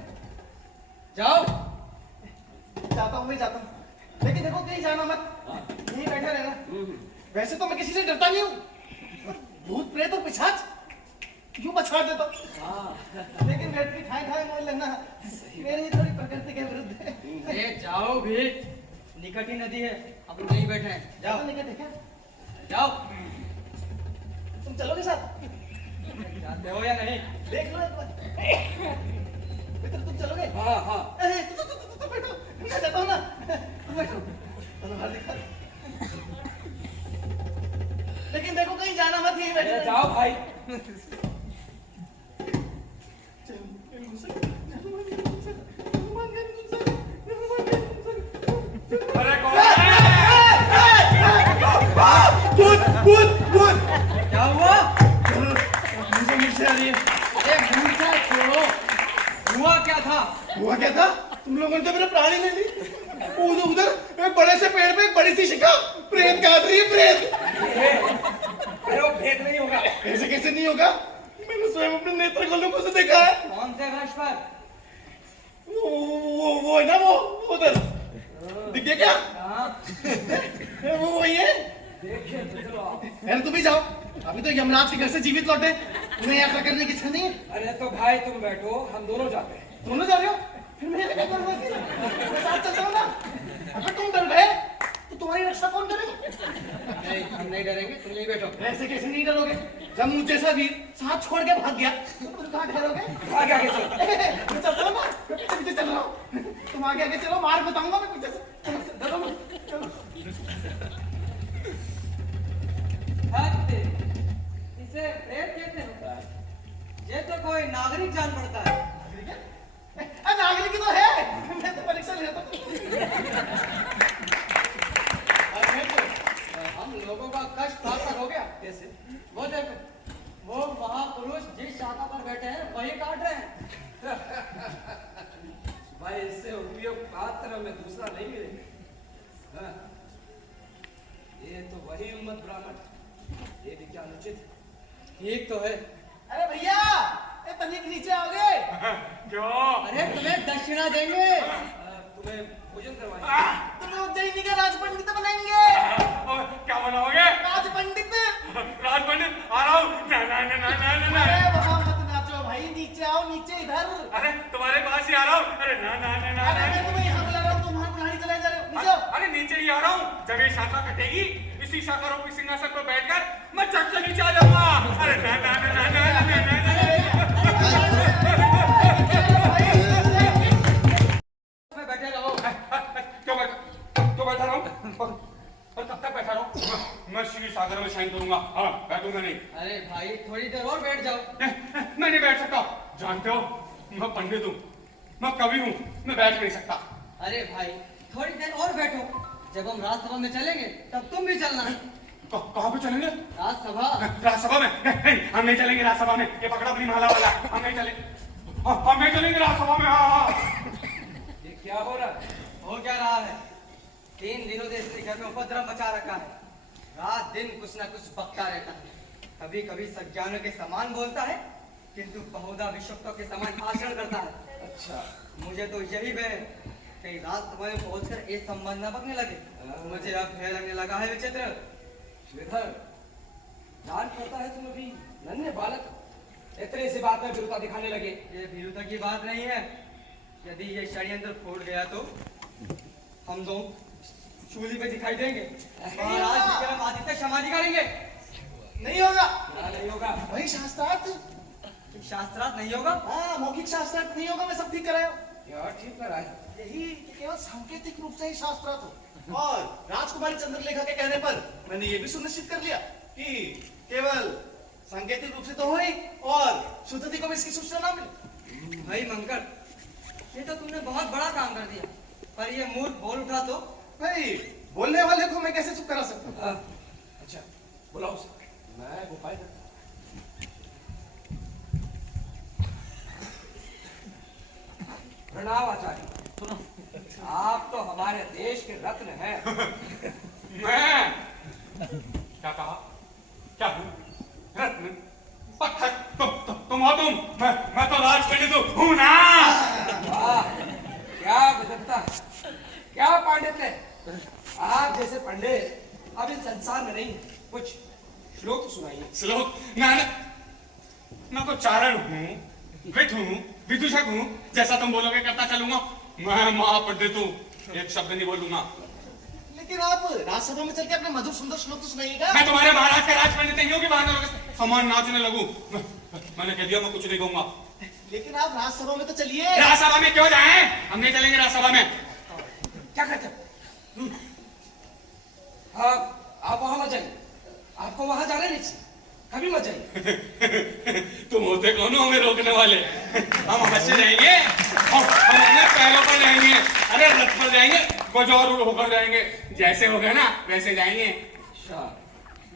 जाओ। जाता हूँ, मैं जाता हूँ, लेकिन देखो कहीं जाना मत, यहीं बैठा रहना। वैसे तो मैं किसी से डरता नहीं हूँ, भूत प्रेत और पिशाच यूं पछाड़ देता हूँ, लेकिन बैटरी खाए खाए मोल लेना मेरी थोड़ी प्रकृति के विरुद्ध है। अरे जाओ भी, निकट ही नदी है, अब नहीं बैठे हैं। जाओ निकट है क्या? जाओ। तुम चलोगे साथ? जाते हो या नहीं? देख लो एक बार। मित्र तुम चलोगे? हाँ हाँ। अरे तुम बैठो, मैं जाता हूँ ना, तुम बैठो। चलो बाहर दिखा। लेकिन देखो कहीं जाना मत, यहीं बैठे रहना। जाओ भाई। अरे कौन भूत भूत भूत। क्या हुआ? मुझे नीचे आ रही है। अरे मूर्छा छोड़ो, हुआ क्या था? हुआ क्या था? तुम लोगों ने तो मेरे प्राण ही ले ली। उधर उधर एक बड़े से पेड़ पे एक बड़ी सी शिखा प्रेत काट रही है, प्रेत। अरे वो भेद नहीं होगा। ऐसे कैसे नहीं होगा? मैंने स्वयं अपने नेत्र कलकों से देखा है। कौन से वृक्ष पर? वो है ना, वो उधर दिख गया क्या? हाँ वो वही है। देखिए तो चलो आप। अरे तुम भी जाओ, अभी तो यमराज के घर से जीवित लौटे, उन्हें यात्रा करने की इच्छा नहीं है। अरे तो भाई तुम बैठो, हम दोनों जाते हैं। दोनों जा रहे हो? फिर मैं क्या करूंगा? मैं साथ चलता हूँ ना। अगर तुम डर गए तो तुम्हारी रक्षा कौन करेगा? नहीं, हम नहीं डरेंगे, तुम यहीं बैठो। ऐसे कैसे नहीं डरोगे? जब मुझ जैसा वीर साथ छोड़ के भाग गया तो तुम कहाँ ठहरोगे? आगे आगे चलो। मैं चलता हूँ ना, मैं पीछे पीछे चल रहा हूँ। तुम आगे आगे चलो, मार बताऊंगा मैं पीछे से। डरो मत, चलो। इसे प्रेत कहते हो? ये तो कोई नागरिक जान पड़ता है। नागरिक तो है, मैं तो परीक्षा लेता हूँ। हम लोगों का कष्ट सार्थक हो गया। कैसे? वो देखो, वो महापुरुष जिस शाखा पर बैठे हैं वही काट रहे हैं। भाई इससे उपयोग पात्र में दूसरा नहीं मिलेगा। हाँ। ये तो वही उम्मत ब्राह्मण, ये भी क्या अनुचित है। ठीक तो है। अरे भैया, ये तनिक नीचे आओगे? क्यों? अरे तुम्हें दक्षिणा देंगे। तुम्हें भोजन करवाएंगे। तुम्हें उज्जैनी का राज पंडित बनाएंगे। क्या बनाओगे? राज पंडित। राज पंडित आ रहा हूँ। ना ना ना ना ना ना ना। अरे वहाँ मत नाचो भाई, नीचे आओ, नीचे इधर। अरे तुम्हारे पास ही आ रहा हूँ। अरे ना ना ना ना अरे मैं तुम्हें यहाँ बुला रहा हूँ, तुम वहाँ बुलाने चले जा रहे हो। नीचे आओ। अरे नीचे ही आ रहा हूँ। जब ये शाखा कटेगी, इसी शाखा रूपी सिंहासन पर बैठकर मैं चट से नीचे आ जाऊंगा। अरे ना ना ना ना ना ना ना ना। बैठे रहो। क्यों बैठा रहा हूँ? और कब तक बैठा रहूँ? मैं श्री सागर में शयन करूंगा। हाँ, बैठूंगा नहीं। अरे भाई थोड़ी देर और बैठ जाओ। मैं नहीं बैठ सकता। जानते हो, मैं पंडित हूँ, मैं कवि हूँ, मैं बैठ नहीं सकता। अरे भाई थोड़ी देर और बैठो, जब हम राजसभा में चलेंगे तब तुम भी चलना। कहाँ पे चलेंगे? राजसभा। राजसभा में? नहीं, हम नहीं चलेंगे राजसभा में। ये पकड़ा अपनी माला वाला, हम नहीं चलेंगे। हम नहीं चलेंगे राजसभा में। हाँ। ये क्या हो रहा है? हो क्या रहा है? 3 दिनों से इसने घर में उपद्रव मचा रखा है। रात दिन कुछ ना कुछ बकता रहता है। कभी कभी सज्ञानों के समान बोलता है, किंतु बहुधा विषक्तों के समान आचरण करता है। अच्छा, मुझे तो यही भय कहीं रात समय में पहुंचकर ये संबंध न बकने लगे। मुझे अब भय लगने लगा है विचित्र। श्रीधर, जान पड़ता है तुम अभी नन्हे बालक इतने से बात में विरुद्धा दिखाने लगे। ये भीरुता की बात नहीं है। यदि ये षड्यंत्र फूट गया तो हम दो चूली पे दिखाई देंगे। महाराज विक्रम आदित्य समाधि करेंगे। नहीं होगा। नहीं होगा। वही शास्त्रार्थ। शास्त्रार्थ नहीं होगा। हाँ, मौखिक शास्त्रार्थ नहीं होगा। मैं सब ठीक कराया। क्या ठीक करा है? यही कि केवल सांकेतिक रूप से ही शास्त्रार्थ हो। और राजकुमारी चंद्रलेखा के कहने पर मैंने ये भी सुनिश्चित कर लिया कि केवल सांकेतिक रूप से तो हो ही, और शुद्धति को भी इसकी सूचना ना मिले। भाई मंगल, ये तो तुमने बहुत बड़ा काम कर दिया, पर ये मूर्ख बोल उठा तो? भाई, बोलने वाले को मैं कैसे चुप करा सकता हूँ? अच्छा, बुलाओ उसे। मैं उपाय करता हूँ। प्रणाम आचार्य। आप तो हमारे देश के रत्न हैं। मैं क्या कहा? क्या हूँ? रत्न? पत्थर? तुम हो तुम? मैं तो राज पंडित हूँ ना। वाह, क्या विद्वत्ता, क्या पांडित्य है। आप जैसे पंडित अब इस संसार में नहीं। कुछ श्लोक तो सुनाइए। श्लोक? मैं तो चारण हूँ, विद हूँ, विदूषक हूँ। जैसा तुम बोलोगे करता चलूंगा। मैं महापंडित हूँ, एक शब्द नहीं बोलूंगा। लेकिन आप राजसभा में चल के अपने मधुर सुंदर श्लोक तो सुनाइएगा। मैं तुम्हारे महाराज के राज पंडित नहीं हूँ कि बाहर समान नाचने लगूं। मैंने कह दिया मैं कुछ नहीं कहूंगा। लेकिन आप राजसभा में तो चलिए। राजसभा में क्यों जाएं? हम नहीं चलेंगे राजसभा में। क्या करते हो? आप वहां मत जाइए। आपको वहां जाने नहीं चाहिए, कभी मत जाइए। तुम होते कौन हो हमें रोकने वाले? हम अवश्य जाएंगे। हम अपने पैरों पर जाएंगे। अरे रथ पर जाएंगे, कुछ और होकर जाएंगे। जैसे होगा ना वैसे जाएंगे। अच्छा,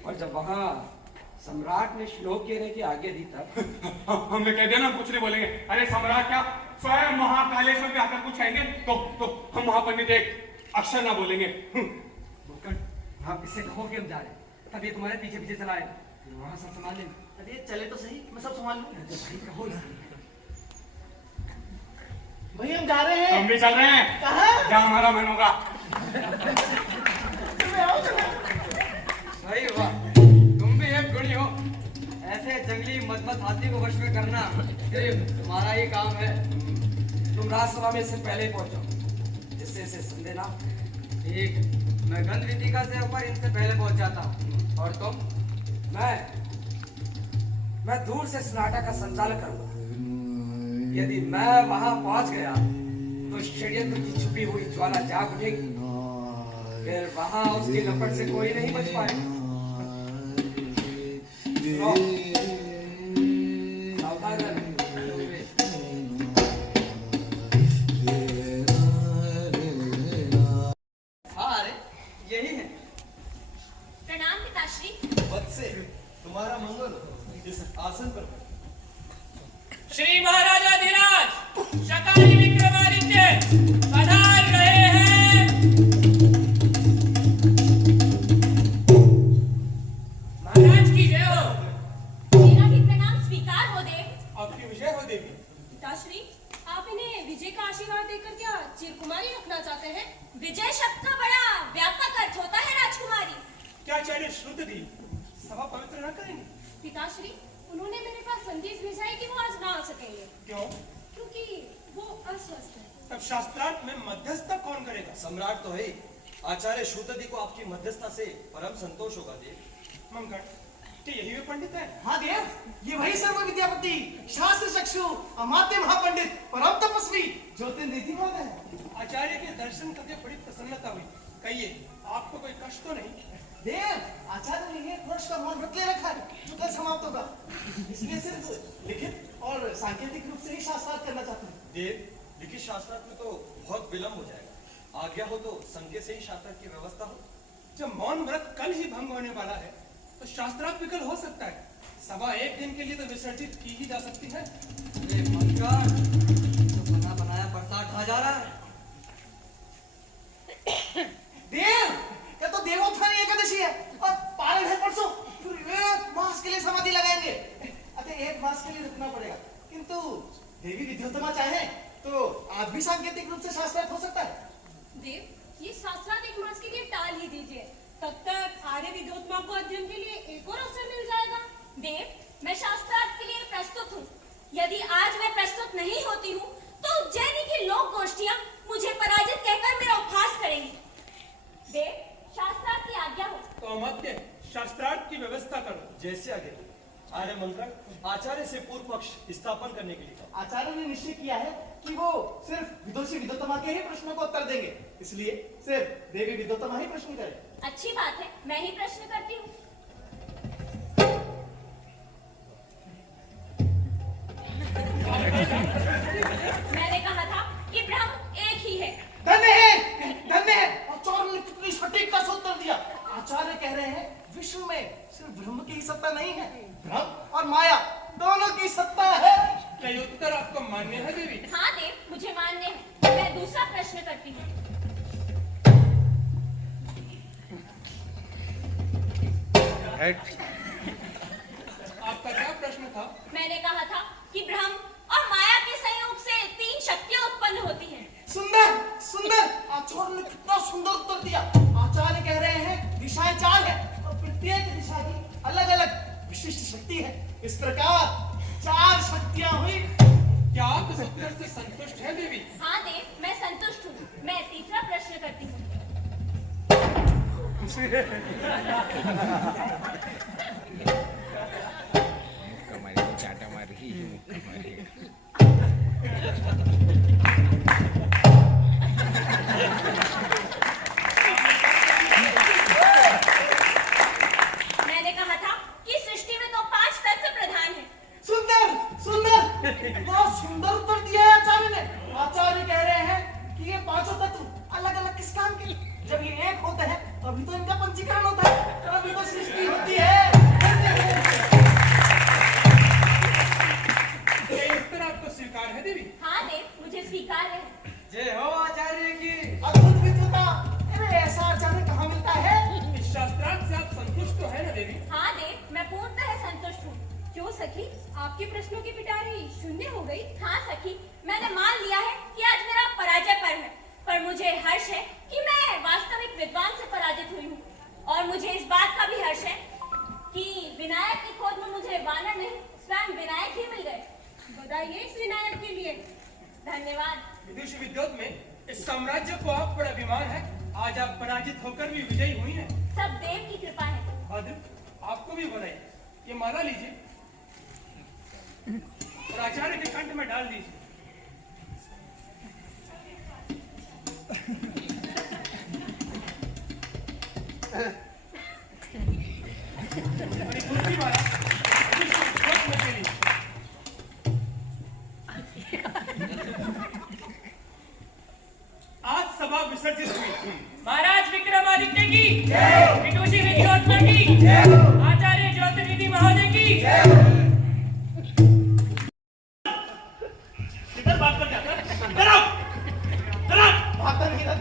और जब वहां सम्राट ने श्लोक कहने की आज्ञा दी तब? हमने कह दिया ना कुछ नहीं बोलेंगे। अरे सम्राट क्या स्वयं महाकालेश्वर पे आकर कुछ कहेंगे तो हम महापंडित एक अक्षर ना बोलेंगे। आप किससे कहो कि हम जा रहे हैं, तब ये तुम्हारे पीछे पीछे चलाए, वहां सब संभाल लेंगे। अरे चले तो सही, मैं सब संभाल लूं। भाई कहो ना। भाई हम जा रहे हैं। हम भी चल रहे हैं। कहाँ? जहाँ हमारा मन होगा। भाई वाह, तुम भी एक गुणी हो। ऐसे जंगली मदमस्त हाथी को वश में करना सिर्फ तुम्हारा ही काम है। तुम राजसभा में इससे पहले ही पहुंचो, जिससे इसे संदेह ना हो। ठीक, मैं गंध विधिका से ऊपर इनसे पहले पहुंच जाता हूँ। और तुम? मैं दूर से सन्नाटा का संचालन करूंगा। यदि मैं वहां पहुंच गया तो षड्यंत्र की छुपी हुई ज्वाला जाग उठेगी। फिर वहां उसकी लपट से कोई नहीं बच पाएगा। सावधान रहना। हाँ, अरे यही है। प्रणाम पिताश्री। वत्से, तुम्हारा मंगल हो। इस आसन पर बैठो। श्री महाराजा धीराज शकानी विक्रमादित्य पधार रहे हैं। महाराज की जय हो। मेरा भी प्रणाम स्वीकार हो देव। आपकी विजय हो देवी। पिताश्री, आप इन्हें विजय का आशीर्वाद देकर क्या चिरकुमारी रखना चाहते हैं? विजय शब्द का बड़ा व्यापक अर्थ होता है राजकुमारी। क्या आचार्य शुद्ध दी सभा पवित्र न करेंगे? पिताश्री, उन्होंने मेरे पास संदेश भेजा है कि वो आज ना आ सकेंगे। क्यों? क्योंकि वो अस्वस्थ है। तब शास्त्रार्थ में मध्यस्थता कौन करेगा? सम्राट तो है। आचार्य शुद्धि को आपकी मध्यस्थता से परम संतोष होगा देव। मंगल, क्या यही वे पंडित है? हाँ देव, ये वही सर्व विद्यापति, शास्त्र चक्षु, अमात्य महापंडित, परम तपस्वी, ज्योतिर्निधि महोदय है। आचार्य के दर्शन करके बड़ी प्रसन्नता हुई। कहिए, आपको कोई कष्ट तो नहीं? देव, आचार्य ने एक वर्ष का मौन व्रत ले रखा है, जो कल समाप्त होगा। इसलिए सिर्फ लिखित और सांकेतिक रूप से ही शास्त्रार्थ करना चाहते हैं। देव, लिखित शास्त्रार्थ में तो बहुत विलंब हो जाएगा। आज्ञा हो तो संज्ञा से ही शास्त्रार्थ की व्यवस्था हो। जब मौन व्रत कल ही भंग होने वाला है तो शास्त्रार्थ भी कल हो सकता है। सभा एक दिन के लिए तो विसर्जित की ही जा सकती है। अरे मंगल, तो बना बनाया बरसात ढा जा रहा है। देव, क्या तो देवोत्थान एकादशी है और पालन है परसों। फिर एक मास के लिए सभा देवी विद्योत्तमा चाहे तो आज भी सांकेतिक रूप से शास्त्रार्थ हो सकता है। देव, ये शास्त्रार्थ एक मास के लिए टाल ही दीजिए, तब तक आर्य विद्योत्तमा को अध्ययन के लिए एक और अवसर मिल जाएगा। देव, मैं शास्त्रार्थ के लिए प्रस्तुत हूँ। यदि आज मैं प्रस्तुत नहीं होती हूँ तो उज्जैनी की लोक गोष्ठियाँ मुझे पराजित कहकर मेरा उपहास करेंगी। देव, शास्त्रार्थ की आज्ञा हो। तो अमात्य शास्त्रार्थ की व्यवस्था करो। जैसे आगे आर्य मंत्र आचार्य से पूर्व पक्ष स्थापन करने के लिए कहा। आचार्य ने निश्चय किया है कि वो सिर्फ विदुषी विद्योत्तमा के ही प्रश्नों को उत्तर देंगे, इसलिए सिर्फ देवी विद्योत्तमा ही प्रश्न करे। अच्छी बात है, मैं ही प्रश्न करती हूँ। मैंने कहा था कि ब्रह्म एक ही है। धन्य है, धन्य है। आचार्य ने कितनी सटीकता से उत्तर दिया। आचार्य कह रहे हैं विश्व में सिर्फ ब्रह्म की ही सत्ता नहीं है, ब्रह्म और माया दोनों की सत्ता है। क्या ये उत्तर आपको मान्य है देवी? हाँ देव, मुझे मान्य है। मैं दूसरा प्रश्न करती हूँ। आपका क्या प्रश्न था? मैंने कहा था कि ब्रह्म और माया के संयोग से 3 शक्तियाँ उत्पन्न होती हैं। सुंदर, सुंदर। आचार्य ने कितना सुंदर उत्तर दिया। आचार्य कह रहे हैं दिशाएं 4 है और प्रत्येक दिशा की अलग अलग विशिष्ट शक्ति है। इस प्रकार 4 शक्तियां हुई। क्या आप इस उत्तर से संतुष्ट है देवी? हाँ देव, मैं संतुष्ट हूँ। मैं तीसरा प्रश्न करती हूँ। चाटा मार रही मैंने कहा था कि सृष्टि में तो 5 तत्व प्रधान हैं। सुंदर, सुंदर। बहुत सुंदर उत्तर दिया है आचार्य ने। आचार्य कह रहे हैं कि ये 5 तत्व अलग अलग किस काम के? जब ये एक होते हैं तभी तो इनका पंचीकरण होता है, तभी तो सृष्टि होती है। ये उत्तर आपको स्वीकार है देवी? हाँ देव, मुझे स्वीकार है। जय हो आचार्य की। अद्भुत विद्वता। अरे ऐसा आचार्य कहाँ मिलता है? इस शास्त्रार्थ से आप संतुष्ट तो है ना देवी? हाँ देव, मैं पूर्णतः संतुष्ट हूँ। क्यों सखी, आपके प्रश्नों की पिटारी शून्य हो गई? हाँ सखी, मैंने मान लिया है कि आज मेरा पराजय पर्व है, पर मुझे हर्ष है कि मैं वास्तविक विद्वान से पराजित हुई हूँ। और मुझे इस बात का भी हर्ष है कि विनायक की खोज में मुझे वानर नहीं, स्वयं विनायक ही मिल गए। बधाई इस विनायक के लिए। धन्यवाद। विदुषी विद्योत में इस साम्राज्य को आप पर अभिमान है। आज आप पराजित होकर भी विजयी हुई हैं। सब देव की कृपा है। भद्र, आपको भी बधाई। ये माला लीजिए और आचार्य के कंठ में डाल दीजिए। दूसरी माला विदुषी में के लिए। आज सभा विसर्जित हुई। महाराज विक्रमादित्य की विदुषी विद्योत्तमा की आचार्य ज्योतिर्विधि महोदय की किधर बात कर जाता है? चलो चलो। भागता नहीं था,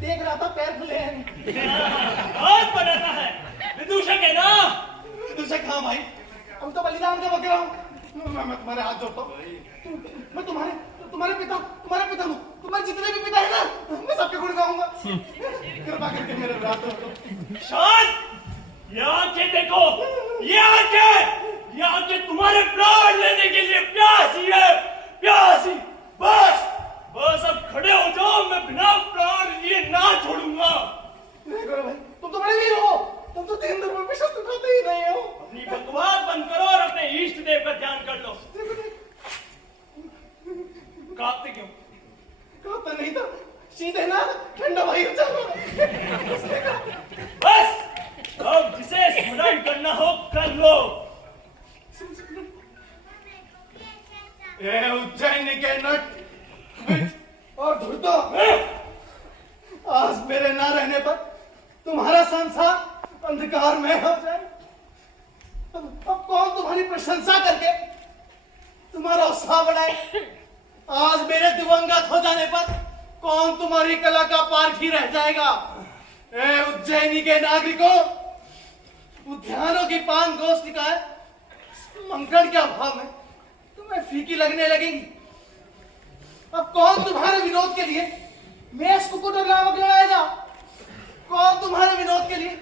देख रहा था पैर खुले हैं। बहुत बनाता है विदूषक है ना? विदूषक हाँ भाई, हम तो बलिदान का बकरा हूँ। मैं तुम्हारे हाथ जोड़ता हूँ। मैं तुम्हारे पिता हूँ। तुम्हारे जितने भी पिता है ना, मैं सबके गुण गाऊंगा। कृपा करके मेरे विराट हो। शांत। ये आंखें देखो, ये आंखें तुम्हारे प्राण लेने के लिए प्यासी है, प्यासी। बस अब खड़े हो जाओ, मैं बिना प्राण लिए ना छोड़ूंगा। नहीं करो भाई, तुम तो बड़े वीर हो। तुम तो 3 दिन में शस्त्र खाते ही नहीं हो। अपनी बकवास बंद करो और अपने इष्ट देव का ध्यान कर लो। कांपते क्यों? कांपता नहीं था, सीधे ना ठंडा भाई चल रहा। बस अब जिसे स्मरण करना हो कर लो। ये उज्जैन के नट और धुर्तो, आज मेरे ना रहने पर तुम्हारा संसार अंधकार में हो जाए। अब कौन तुम्हारी प्रशंसा करके तुम्हारा उत्साह बढ़ाए? आज मेरे दिवंगत हो जाने पर कौन तुम्हारी कला का पारखी रह जाएगा? ए उज्जैनी के नागरिकों, उद्यानों की पान गोष्ठिकाएं मंकड़ के अभाव में तुम्हें फीकी लगने लगेंगी। अब कौन तुम्हारे विनोद के लिए मेष कुकुट और लावक लड़ाएगा? कौन तुम्हारे विनोद के लिए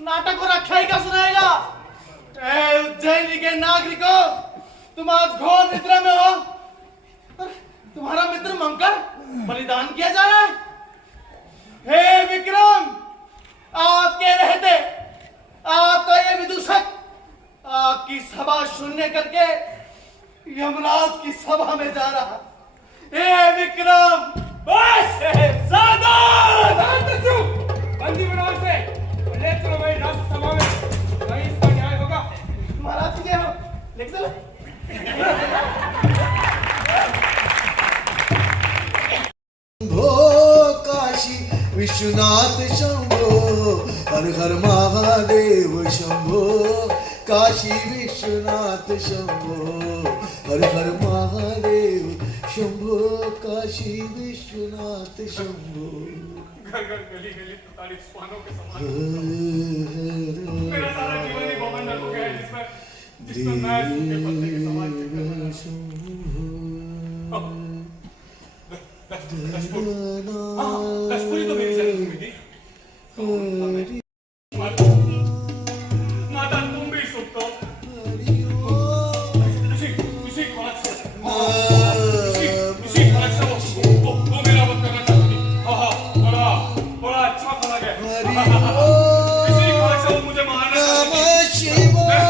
नाटक और आख्यायिका सुनाएगा? ए उज्जैनी के नागरिकों, तुम आज घोर निद्रा में हो। तुम्हारा मित्र मंकर बलिदान किया जा रहा है। हे विक्रम, आपके रहते आपका ये विदूषक आपकी सभा शून्य करके यमराज की सभा में जा रहा। हे विक्रम, बस बंदी बनाओ से ले चलो भाई राज्यसभा में, वहीं इसका न्याय होगा। महाराज की जय हो। लेके चलो। शंभो काशी विश्वनाथ शंभो, हर हर महादेव शंभो, काशी विश्वनाथ शंभो, हर हर महादेव शंभो, काशी विश्वनाथ शंभो। घर घर गली गली 45 पानों के समान मेरा सारा जीवन ही बवंडर हो गया है, जिसमें मैं सूखे पत्ते के समान दशपुरी तो मेरी जन्मभूमि थी। माता तुम भी सुख तो इसी खलक से वो मेरा वक्त करना चाहती थी। बड़ा अच्छा खलक है। इसी खलक से वो मुझे मारना चाहती थी। अब मैं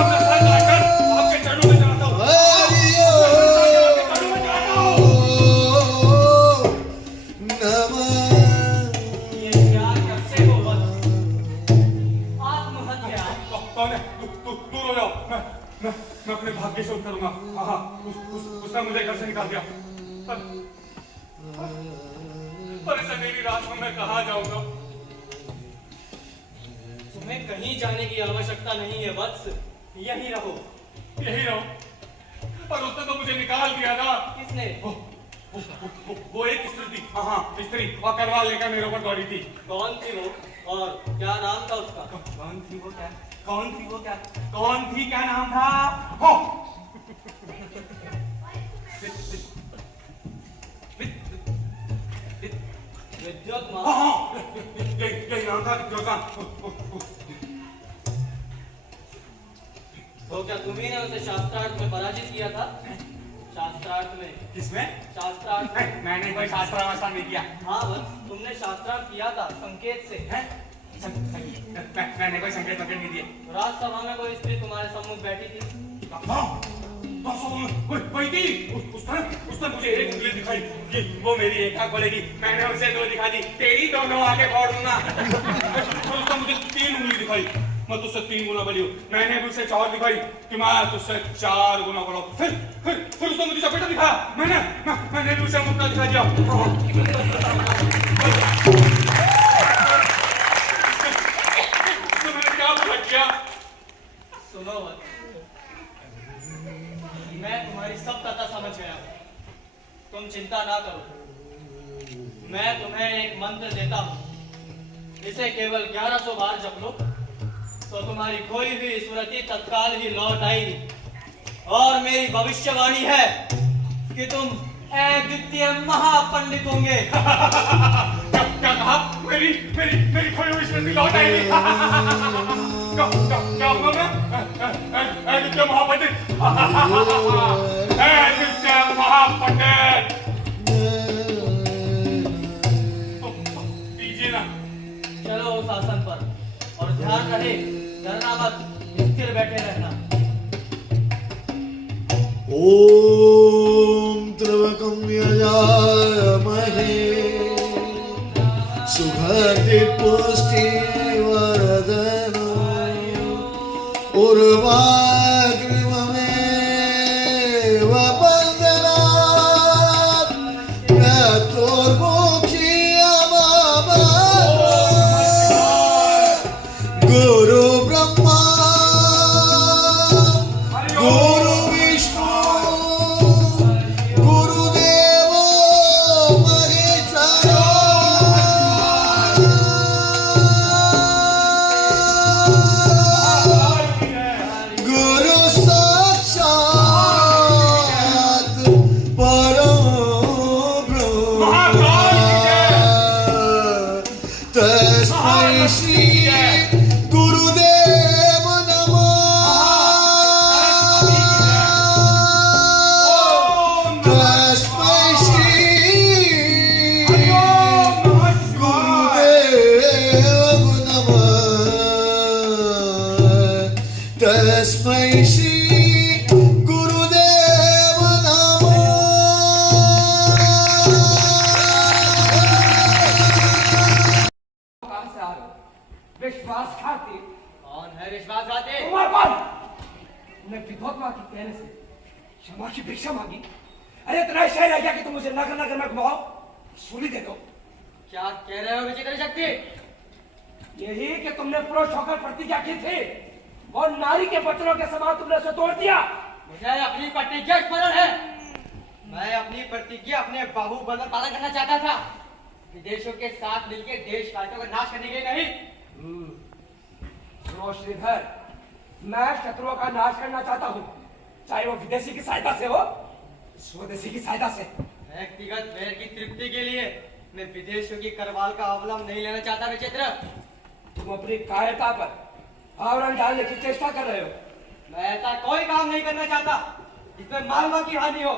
अपना सर काटकर आपके चरणों में चढ़ाता हूँ। ये क्या कैसे हो आत्महत्या? कौन है? दूर हो जाओ। मैं अपने भाग्य से करूंगा। हाँ, उसने मुझे घर से निकाल दिया। पर इस अंधेरी रात में मैं कहाँ जाऊंगा? तुम्हें कहीं जाने की आवश्यकता नहीं है वत्स, यही रहो। यही रहो? पर उसने तो मुझे निकाल दिया ना। किसने? वो एक स्त्री थी। हाँ, स्त्री, और करवाल लेकर मेरे ऊपर दौड़ी थी। कौन थी वो और क्या नाम था उसका? कौन थी वो क्या? कौन थी वो क्या? कौन थी क्या नाम था? हो विद्योत्मा। हाँ, यही नाम था विद्योत्मा। तो क्या तुम्ही ने उसे शास्त्रार्थ में पराजित किया था? शास्त्रार्थ में? किसमें? शास्त्रार्थ में। मैंने कोई शास्त्रार्थ नहीं किया। हाँ बस, तुमने शास्त्रार्थ किया था संकेत से। मैंने कोई संकेत नहीं दिए। राजसभा में कोई स्त्री तुम्हारे सम्मुख बैठी थी। वही थी। उसने मुझे एक उंगली दिखाई कि वो मेरी एक आंख बोलेगी, मैंने उसे दो दिखा दी, तेरी दोनों आगे फोड़ दूंगा। उसने मुझे 3 उंगली दिखाई, मैं तुझसे 3 गुना बड़ी हूँ। मैंने भी उसे 4 दिखाई कि मैं तुझसे 4 गुना बड़ा हूँ। फिर उसने मुझे चपेटा दिखाया, मैंने भी उसे मुक्का दिखा दिया। तो मैंने क्या बुरा किया? सुनो मत, मैं तुम्हारी सब कथा समझ गया हूँ, तुम चिंता ना करो। मैं तुम्हें एक मंत्र देता हूँ, इसे केवल 1100 बार जप लो तो तुम्हारी खोई हुई स्मृति तत्काल ही लौट आएगी। और मेरी भविष्यवाणी है कि तुम अद्वितीय महापंडित होंगे। क्या कहा? मेरी खोई हुई स्मृति लौट आएगी। क्या होगा मैं? अद्वितीय महापंडित। अद्वितीय महापंडित। दीजिए ना। चलो उस आसन पर, और ध्यान रहे डरना मत, स्थिर बैठे रहना। ओम त्र्यंबकं यजामहे सुगंधि पुष्टिवर्धनम् उर्वारुकमिव बन्धनात् मृत्युर्मुक्षीयमामृतम् गुरु ब्रह्मा भिक्षा मांगी? अरे इतना ही शहर रह गया कि तुम मुझे नगर नगर में घुमाओ, सूली दे दो। क्या कह रहे हो विचित्र शक्ति? यही कि तुमने पुरुष होकर प्रतिज्ञा की थी और नारी के वचनों के समान तुमने उसे तोड़ दिया। मुझे अपनी प्रतिज्ञा स्मरण है। मैं अपनी प्रतिज्ञा अपने बाहुबल में पालन करना चाहता था, विदेशों के साथ मिलकर देश काटों का नाश करने के लिए नहीं। सुनो श्रीधर, मैं शत्रुओं का नाश करना चाहता हूँ, चाहे वो विदेशी की सहायता से हो, स्वदेशी की सहायता से। व्यक्तिगत वैर की तृप्ति के लिए मैं विदेशों की करवाल का अवलंब नहीं लेना चाहता। विचित्र, तुम अपनी कायरता पर आवरण डालने की चेष्टा कर रहे हो। मैं ऐसा कोई काम नहीं करना चाहता जिसमें मालवा की हानि हो।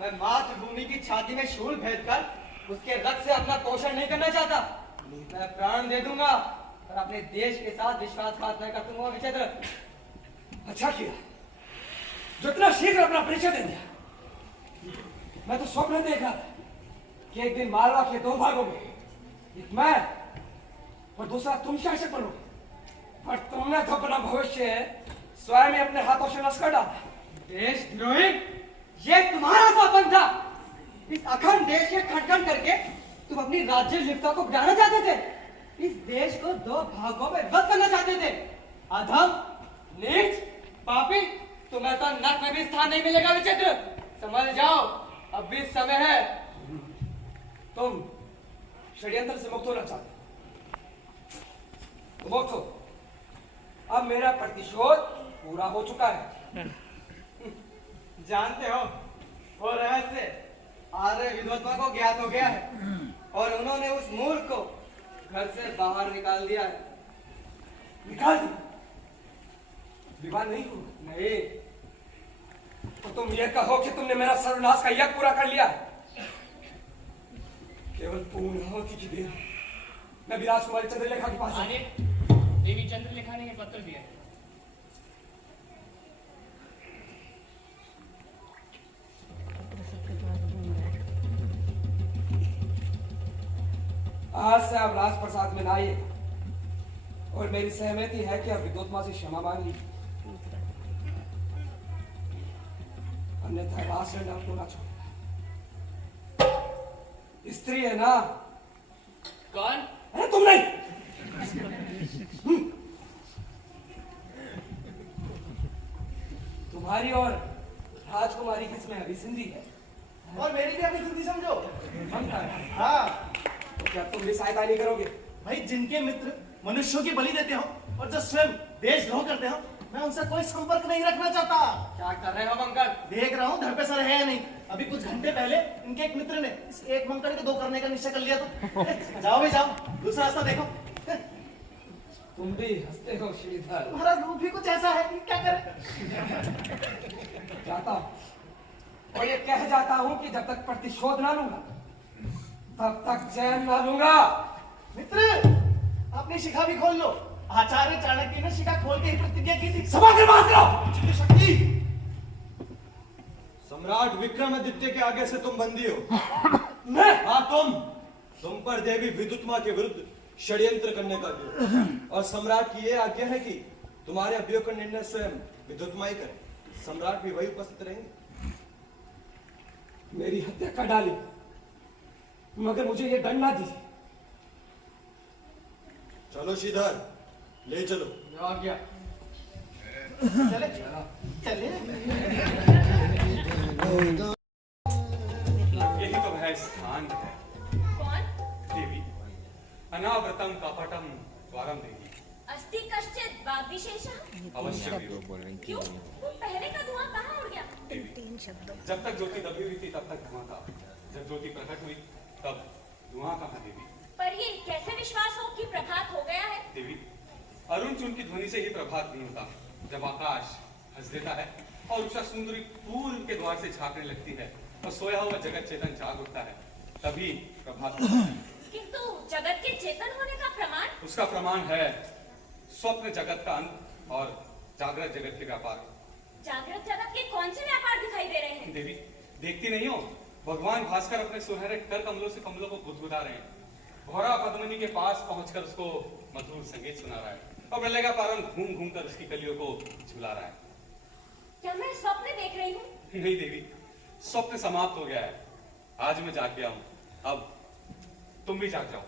मैं मातृभूमि की छाती में शूल भेद कर उसके रक्त से अपना पोषण नहीं करना चाहता। मैं प्राण दे दूंगा और अपने देश के साथ विश्वासघात नहीं कर दूंगा। विचित्र, अच्छा किया जो इतना शीघ्र अपना परिचय दे दिया। मैं तो स्वप्न देख रहा था कि एक दिन मालवा के दो भागों में एक मैं और दूसरा तुम शासक बनोगे, पर तुमने तो अपना भविष्य स्वयं ही अपने हाथों से नष्ट कर डाला। देशद्रोही, ये तुम्हारा सपन था। इस अखंड देश के खटखट करके तुम अपनी राज्य लिप्ता को गिराना चाहते थे। इस देश को दो भागों में विभक्त करना चाहते थे। अधम, नीच, पापी, तुम्हें तो नर्क में भी स्थान नहीं मिलेगा। विचित्र, समझ जाओ, अब भी समय है। तुम षड्यंत्र से मुक्त होना चाहते हो, मुक्त हो। अब मेरा प्रतिशोध पूरा हो चुका है। जानते हो, वो रहस्य आर्य विद्वत्ता को ज्ञात हो गया है और उन्होंने उस मूर्ख को घर से बाहर निकाल दिया है। निकाल दिया? विवाह नहीं हुआ? नहीं। तो तुम ये कहो कि तुमने मेरा सर्वनाश का यज्ञ पूरा कर लिया। केवल पूर्णाहुति की देर मैं भी राजकुमारी चंद्रलेखा के पास देवी चंद्रलेखा ने ये पत्र दिया है। आज से आप राजप्रसाद में ना आइएगा और मेरी सहमति है कि आप विद्वत्मा से क्षमा मांग लीजिए, अन्यथा राष्ट्र नाम होना छोड़ेगा। स्त्री है ना? कौन? अरे तुम नहीं। तुम्हारी और राजकुमारी किसमें अभी सिंधी है और मेरी भी अपनी सिंधी समझो। हाँ, तो क्या तुम भी सहायता नहीं करोगे? भाई, जिनके मित्र मनुष्यों की बलि देते हो और जो स्वयं देशद्रोह करते हो, मैं उनसे कोई संपर्क नहीं रखना चाहता। क्या कर रहे हो मंकड़? देख रहा हूँ धड़ पे सर है या नहीं। अभी कुछ घंटे पहले इनके एक मित्र ने इस एक मंकड़ के दो करने का निश्चय कर लिया। तो जाओ भी जाओ, दूसरा रास्ता देखो। तुम भी हंसते हो श्रीधर। तुम्हारा रूप ही कुछ ऐसा है कि क्या करे। जाता हूं और ये कह जाता हूं कि जब तक प्रतिशोध ना लूंगा तब तक चैन ना लूंगा। मित्र, अपनी शिखा भी खोल लो। आचार्य चाणक्य ने शिखा खोल के ही प्रतिज्ञा की थी। सभा की बात करो। शक्ति, सम्राट विक्रमादित्य के आगे से तुम बंदी हो। मैं? हाँ, तुम पर देवी विद्युत्मा के विरुद्ध षड्यंत्र करने का अभियोग, और सम्राट की यह आज्ञा है कि तुम्हारे अभियोग का निर्णय स्वयं विद्युत्मा ही करे। सम्राट भी वही उपस्थित रहेंगे। मेरी हत्या कर डाली, मगर मुझे ये दंड ना दीजिए। चलो श्रीधर, ले चलो। आज्ञा। चले चले। यही तो वह स्थान है। कौन? देवी, अनावृतम कपटम द्वारम देवी। अस्ति कश्चित वाग्विशेषः? अवश्य क्यों? वो पहले का धुआं कहाँ उड़ गया? जब तक ज्योति दबी हुई थी तब तक धुआं था, जब ज्योति प्रकट हुई तब धुआं कहाँ देवी? पर ये कैसे विश्वास हो कि प्रभात हो गया है? देवी, अरुण चून की ध्वनि से ही प्रभात नहीं होता। जब आकाश हंस देता है और उषा सुंदरी पूर्व के द्वार से झांकने लगती है और सोया हुआ जगत चेतन जाग उठता है, तभी प्रभात होता है। किंतु जगत के चेतन होने का प्रमाण? उसका प्रमाण है स्वप्न जगत का अंत और जागृत जगत के व्यापार। जागृत जगत के कौन से व्यापार दिखाई दे रहे हैं? देवी, देखती नहीं हो, भगवान भास्कर अपने सुनहरे कर कमलों से कमलों को गुदगुदा रहे हैं। घोड़ा पद्मिनी के पास पहुंचकर उसको मधुर संगीत सुना रहा है और मृलेगा पारंग घूम घूम कर उसकी कलियों को झुला रहा है। क्या मैं स्वप्न देख रही हूँ? नहीं देवी, स्वप्न समाप्त हो गया है। आज मैं जाग गया हूं, अब तुम भी जाग जाओ।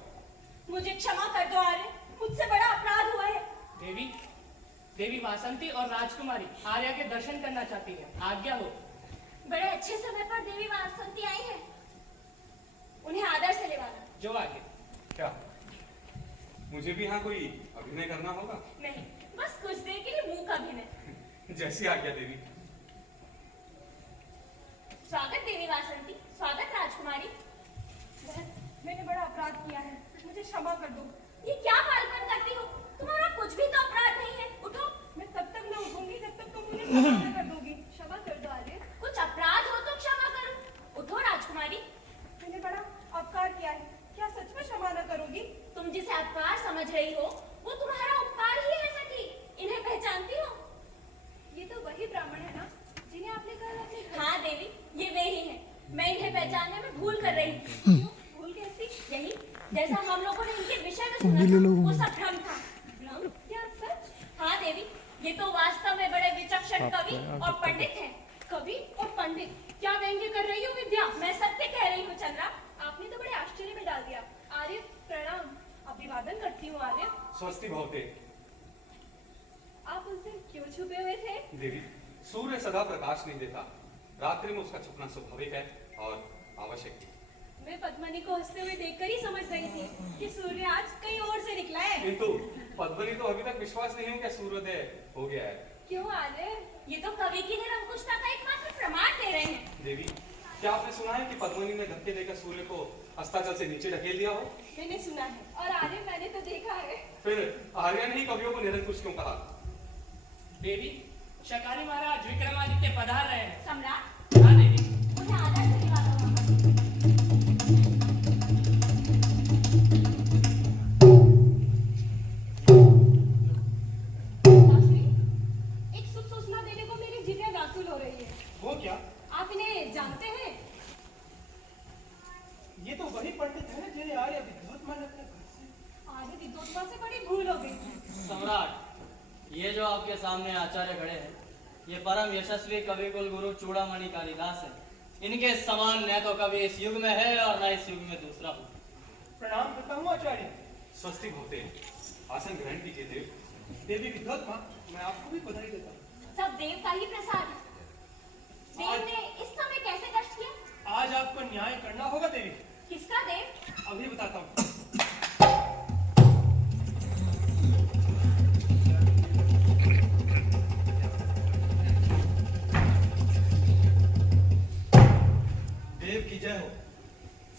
मुझे क्षमा कर दो आर्य, मुझसे बड़ा अपराध हुआ है। देवी, देवी वासंती और राजकुमारी आर्या के दर्शन करना चाहती है, आज्ञा हो। बड़े अच्छे समय पर देवी वासंती आई है, उन्हें आदर से ले आना। जो आगे। क्या मुझे भी यहाँ कोई अभिनय करना होगा? नहीं, बस कुछ देर के लिए मुंह का अभिनय। जैसी आज्ञा देवी। स्वागत देवी वासंती, स्वागत राजकुमारी। मैंने बड़ा अपराध किया है, मुझे क्षमा कर दो। ये क्या बालपन करती हो? तुम्हारा कुछ भी तो अपराध नहीं है। उठो। मैं तब तक न उठूंगी जब तक तुम मुझे क्षमा कर दोगी। क्षमा कर दो आर्य। कुछ अपराध हो तो क्षमा करो। उठो राजकुमारी। मैंने बड़ा अपकार किया है, क्या सच में क्षमा न करोगी? तुम जिसे अपकार समझ रही हो वो तुम्हारा उपकार ही है सखी। इन्हें पहचानती हो? ये तो वही ब्राह्मण है ना जिन्हें आपने कहा अपने। हाँ देवी, ये वे ही हैं। मैं इन्हें पहचानने में भूल कर रही थी। भूल कैसी? यही जैसा हम लोगों ने इनके विषय में सुना था, वो सब भ्रम था। भ्रम? क्या सच? हाँ देवी, ये तो वास्तव में बड़े विचक्षण कवि और पंडित हैं। कवि और पंडित? क्या व्यंग्य कर रही हो विद्या? मैं सत्य कह रही हूँ चंद्रा। आपने तो बड़े आश्चर्य में डाल दिया। आर्य प्रणाम, अभिवादन करती हूँ आर्य। स्वस्ति भवते। आप उस दिन क्यों छुपे हुए थे? देवी, सूर्य सदा प्रकाश नहीं देता, रात्रि में उसका छुपना स्वाभाविक है और आवश्यक है। मैं पद्मनी को हंसते हुए देखकर ही समझ रही थी कि सूर्य आज कहीं और से निकला है। किंतु पद्मनी तो अभी तक विश्वास नहीं है कि सूर्योदय हो गया है। क्यों आर्य? ये तो कवि की निरंकुशता का एकमात्र प्रमाण दे रहे हैं। देवी, क्या आपने सुना है कि पद्मनी ने धक्के देकर सूर्य को अस्ताचल से नीचे ढकेल दिया हो? मैंने सुना है, और आर्य मैंने तो देखा है। फिर आर्य ने ही कवियों को निरंकुश क्यों कहा? देवी, शकानी महाराज विक्रमादित्य पधार रहे हैं। सम्राट? हाँ देवी। उन्हें आदर से दिलाता हूँ। एक शुभ सूचना देने को मेरी जिभें व्याकुल हो रही है। वो क्या? आप इन्हें जानते हैं? ये तो वही पंडित है जिन्हें आर्य विद्युत मान अपने घर से। आर्य विद्वत्ता से बड़ी भूल हो गई। सम्राट, ये जो आपके सामने आचार्य खड़े हैं, ये परम यशस्वी कवि कुल गुरु चूड़ामणि कालिदास है। इनके समान न तो कवि इस युग में है और न इस युग में दूसरा हो। प्रणाम करता हूँ आचार्य। स्वस्ति भवते। आसन ग्रहण कीजिए देव। देवी विद्वत माँ, मैं आपको भी बधाई देता हूँ। सब देव का ही प्रसाद है। देव ने इस समय कैसे कष्ट किया? आज आपको न्याय करना होगा देवी। किसका देव? अभी बताता हूँ। देव की जय हो।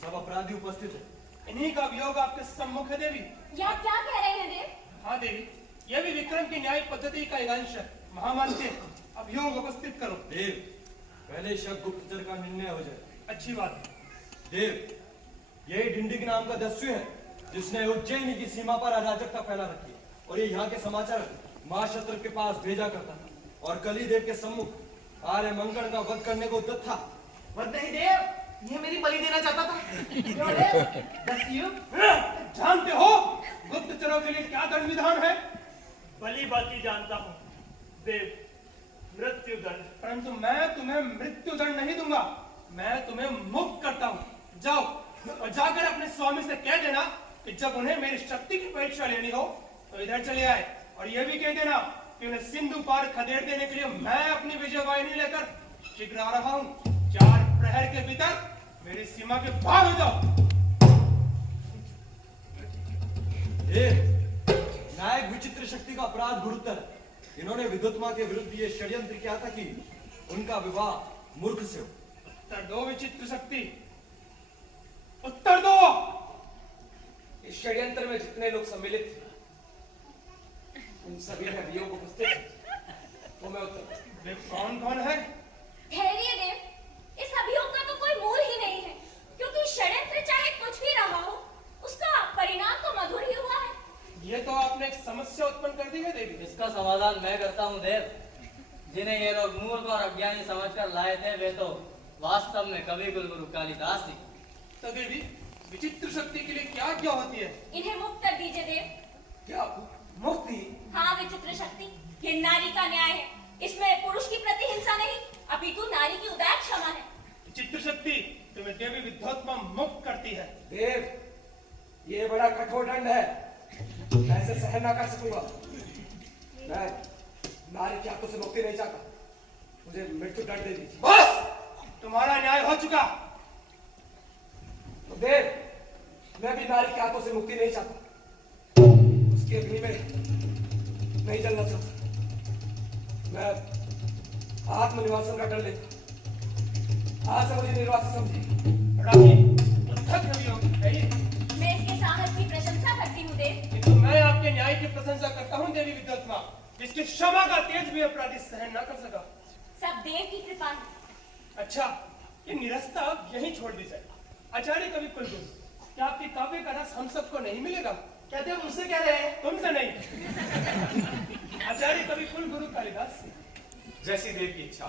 सब अपराधी उपस्थित है। इन्हीं का वियोग आपके सम्मुख है देवी। या क्या कह रहे हैं देव? हाँ देवी, यह भी विक्रम की न्याय पद्धति का एक अंश है। महामान्य, अभियोग उपस्थित करो। देव, पहले शक गुप्तचर का निर्णय हो जाए। अच्छी बात है। देव, यही ढिंडिक नाम का दस्यु है जिसने उज्जैनी की सीमा पर अराजकता फैला रखी है और ये यहाँ के समाचार महाशत्रु के पास भेजा करता था और कली देव के सम्मुख आर्य मंगल का वध करने को उद्यत था। वध नहीं देव, ये मेरी बलि देना चाहता था। क्यों देव? दस्यु? जानते हो गुप्तचरों के लिए क्या दंड विधान है? भली बाकी जानता हूँ देव, मृत्यु दंड। परंतु मैं तुम्हें मृत्यु दंड नहीं दूंगा, मैं तुम्हें मुक्त करता हूँ। जाओ और जाकर अपने स्वामी से कह देना कि जब उन्हें मेरी शक्ति की परीक्षा लेनी हो तो इधर चले आए, और यह भी कह देना कि उन्हें सिंधु पार खदेड़ देने के लिए मैं अपनी विजय वाहिनी लेकर शीघ्र आ रहा हूँ। 4 प्रहर के भीतर मेरी सीमा के बाहर हो जाओ। नायक विचित्र शक्ति का अपराध गुरुतर है। इन्होंने विद्युत्मा के विरुद्ध ये षड्यंत्र किया था कि उनका विवाह मूर्ख से हो। उत्तर दो विचित्र शक्ति, उत्तर दो। इस षड्यंत्र में जितने लोग सम्मिलित थे उन सभी में अभियोग उपस्थित थे, तो मैं उत्तर। वे कौन कौन है? धैर्य देव, इस अभियोग का तो कोई मूल ही नहीं है, क्योंकि षड्यंत्र चाहे कुछ भी रहा हो, उसका परिणाम तो मधुर ही हुआ है। ये तो आपने एक समस्या उत्पन्न कर दी है देवी। इसका समाधान मैं करता हूँ देव। जिन्हें ये लोग मूर्ख और अज्ञानी समझकर लाए थे, वे तो वास्तव में कवि कुलगुरु कालिदास ही। तो देवी, विचित्र शक्ति के लिए क्या आज्ञा होती है? इन्हें मुक्त कर दीजिए देव। क्या मुक्ति? हाँ विचित्र शक्ति, ये नारी का न्याय है। इसमें पुरुष की प्रति हिंसा नहीं, अपितु नारी की उदार क्षमा है। चित्त शक्ति तुम्हें देवी विद्योत्मा मुक्त करती है। देव, ये बड़ा कठोर दंड है, मैं इसे सहन ना कर सकूंगा। मैं नारी के हाथों से मुक्ति नहीं चाहता, मुझे मृत्यु दंड दे दीजिए। बस, तुम्हारा न्याय हो चुका। तो देव, मैं भी नारी के हाथों से मुक्ति नहीं चाहता, उसकी अग्नि में नहीं जलना चाहता। मैं आत्मनिर्वासन का डर लेता। आज से मुझे निर्वासित समझिए। मैं इसके साहस की प्रशंसा करती हूँ देव। किंतु मैं आपके न्याय की प्रशंसा करता हूँ देवी विद्योत्मा, जिसकी क्षमा का तेज भी अपराधी सहन न कर सका। सब देव की कृपा है। अच्छा, ये निरस्ता अब यहीं छोड़ दी जाए। आचार्य कवि कुलगुरु, क्या आपकी काव्य का रस हम सबको नहीं मिलेगा? क्या देव मुझसे कह रहे हैं? तुमसे नहीं, आचार्य कवि कुलगुरु कालिदास से। जैसी देव की इच्छा।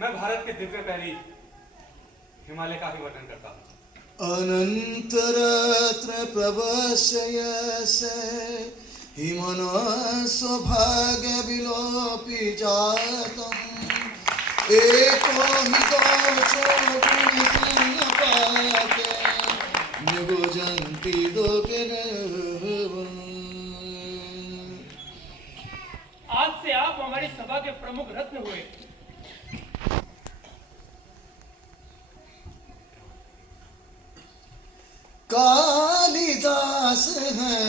मैं भारत के दिव्य पैरी हिमालय का भी वर्णन करता हूँ। अनंतरत्र प्रवश्यसे हिमना सौभाग्य विलोपि जातम् एको हि दोषो गुणसम्पाते निगुजन्ति लोके नर्वम्। आज से आप हमारी सभा के प्रमुख रत्न हुए। कालिदास है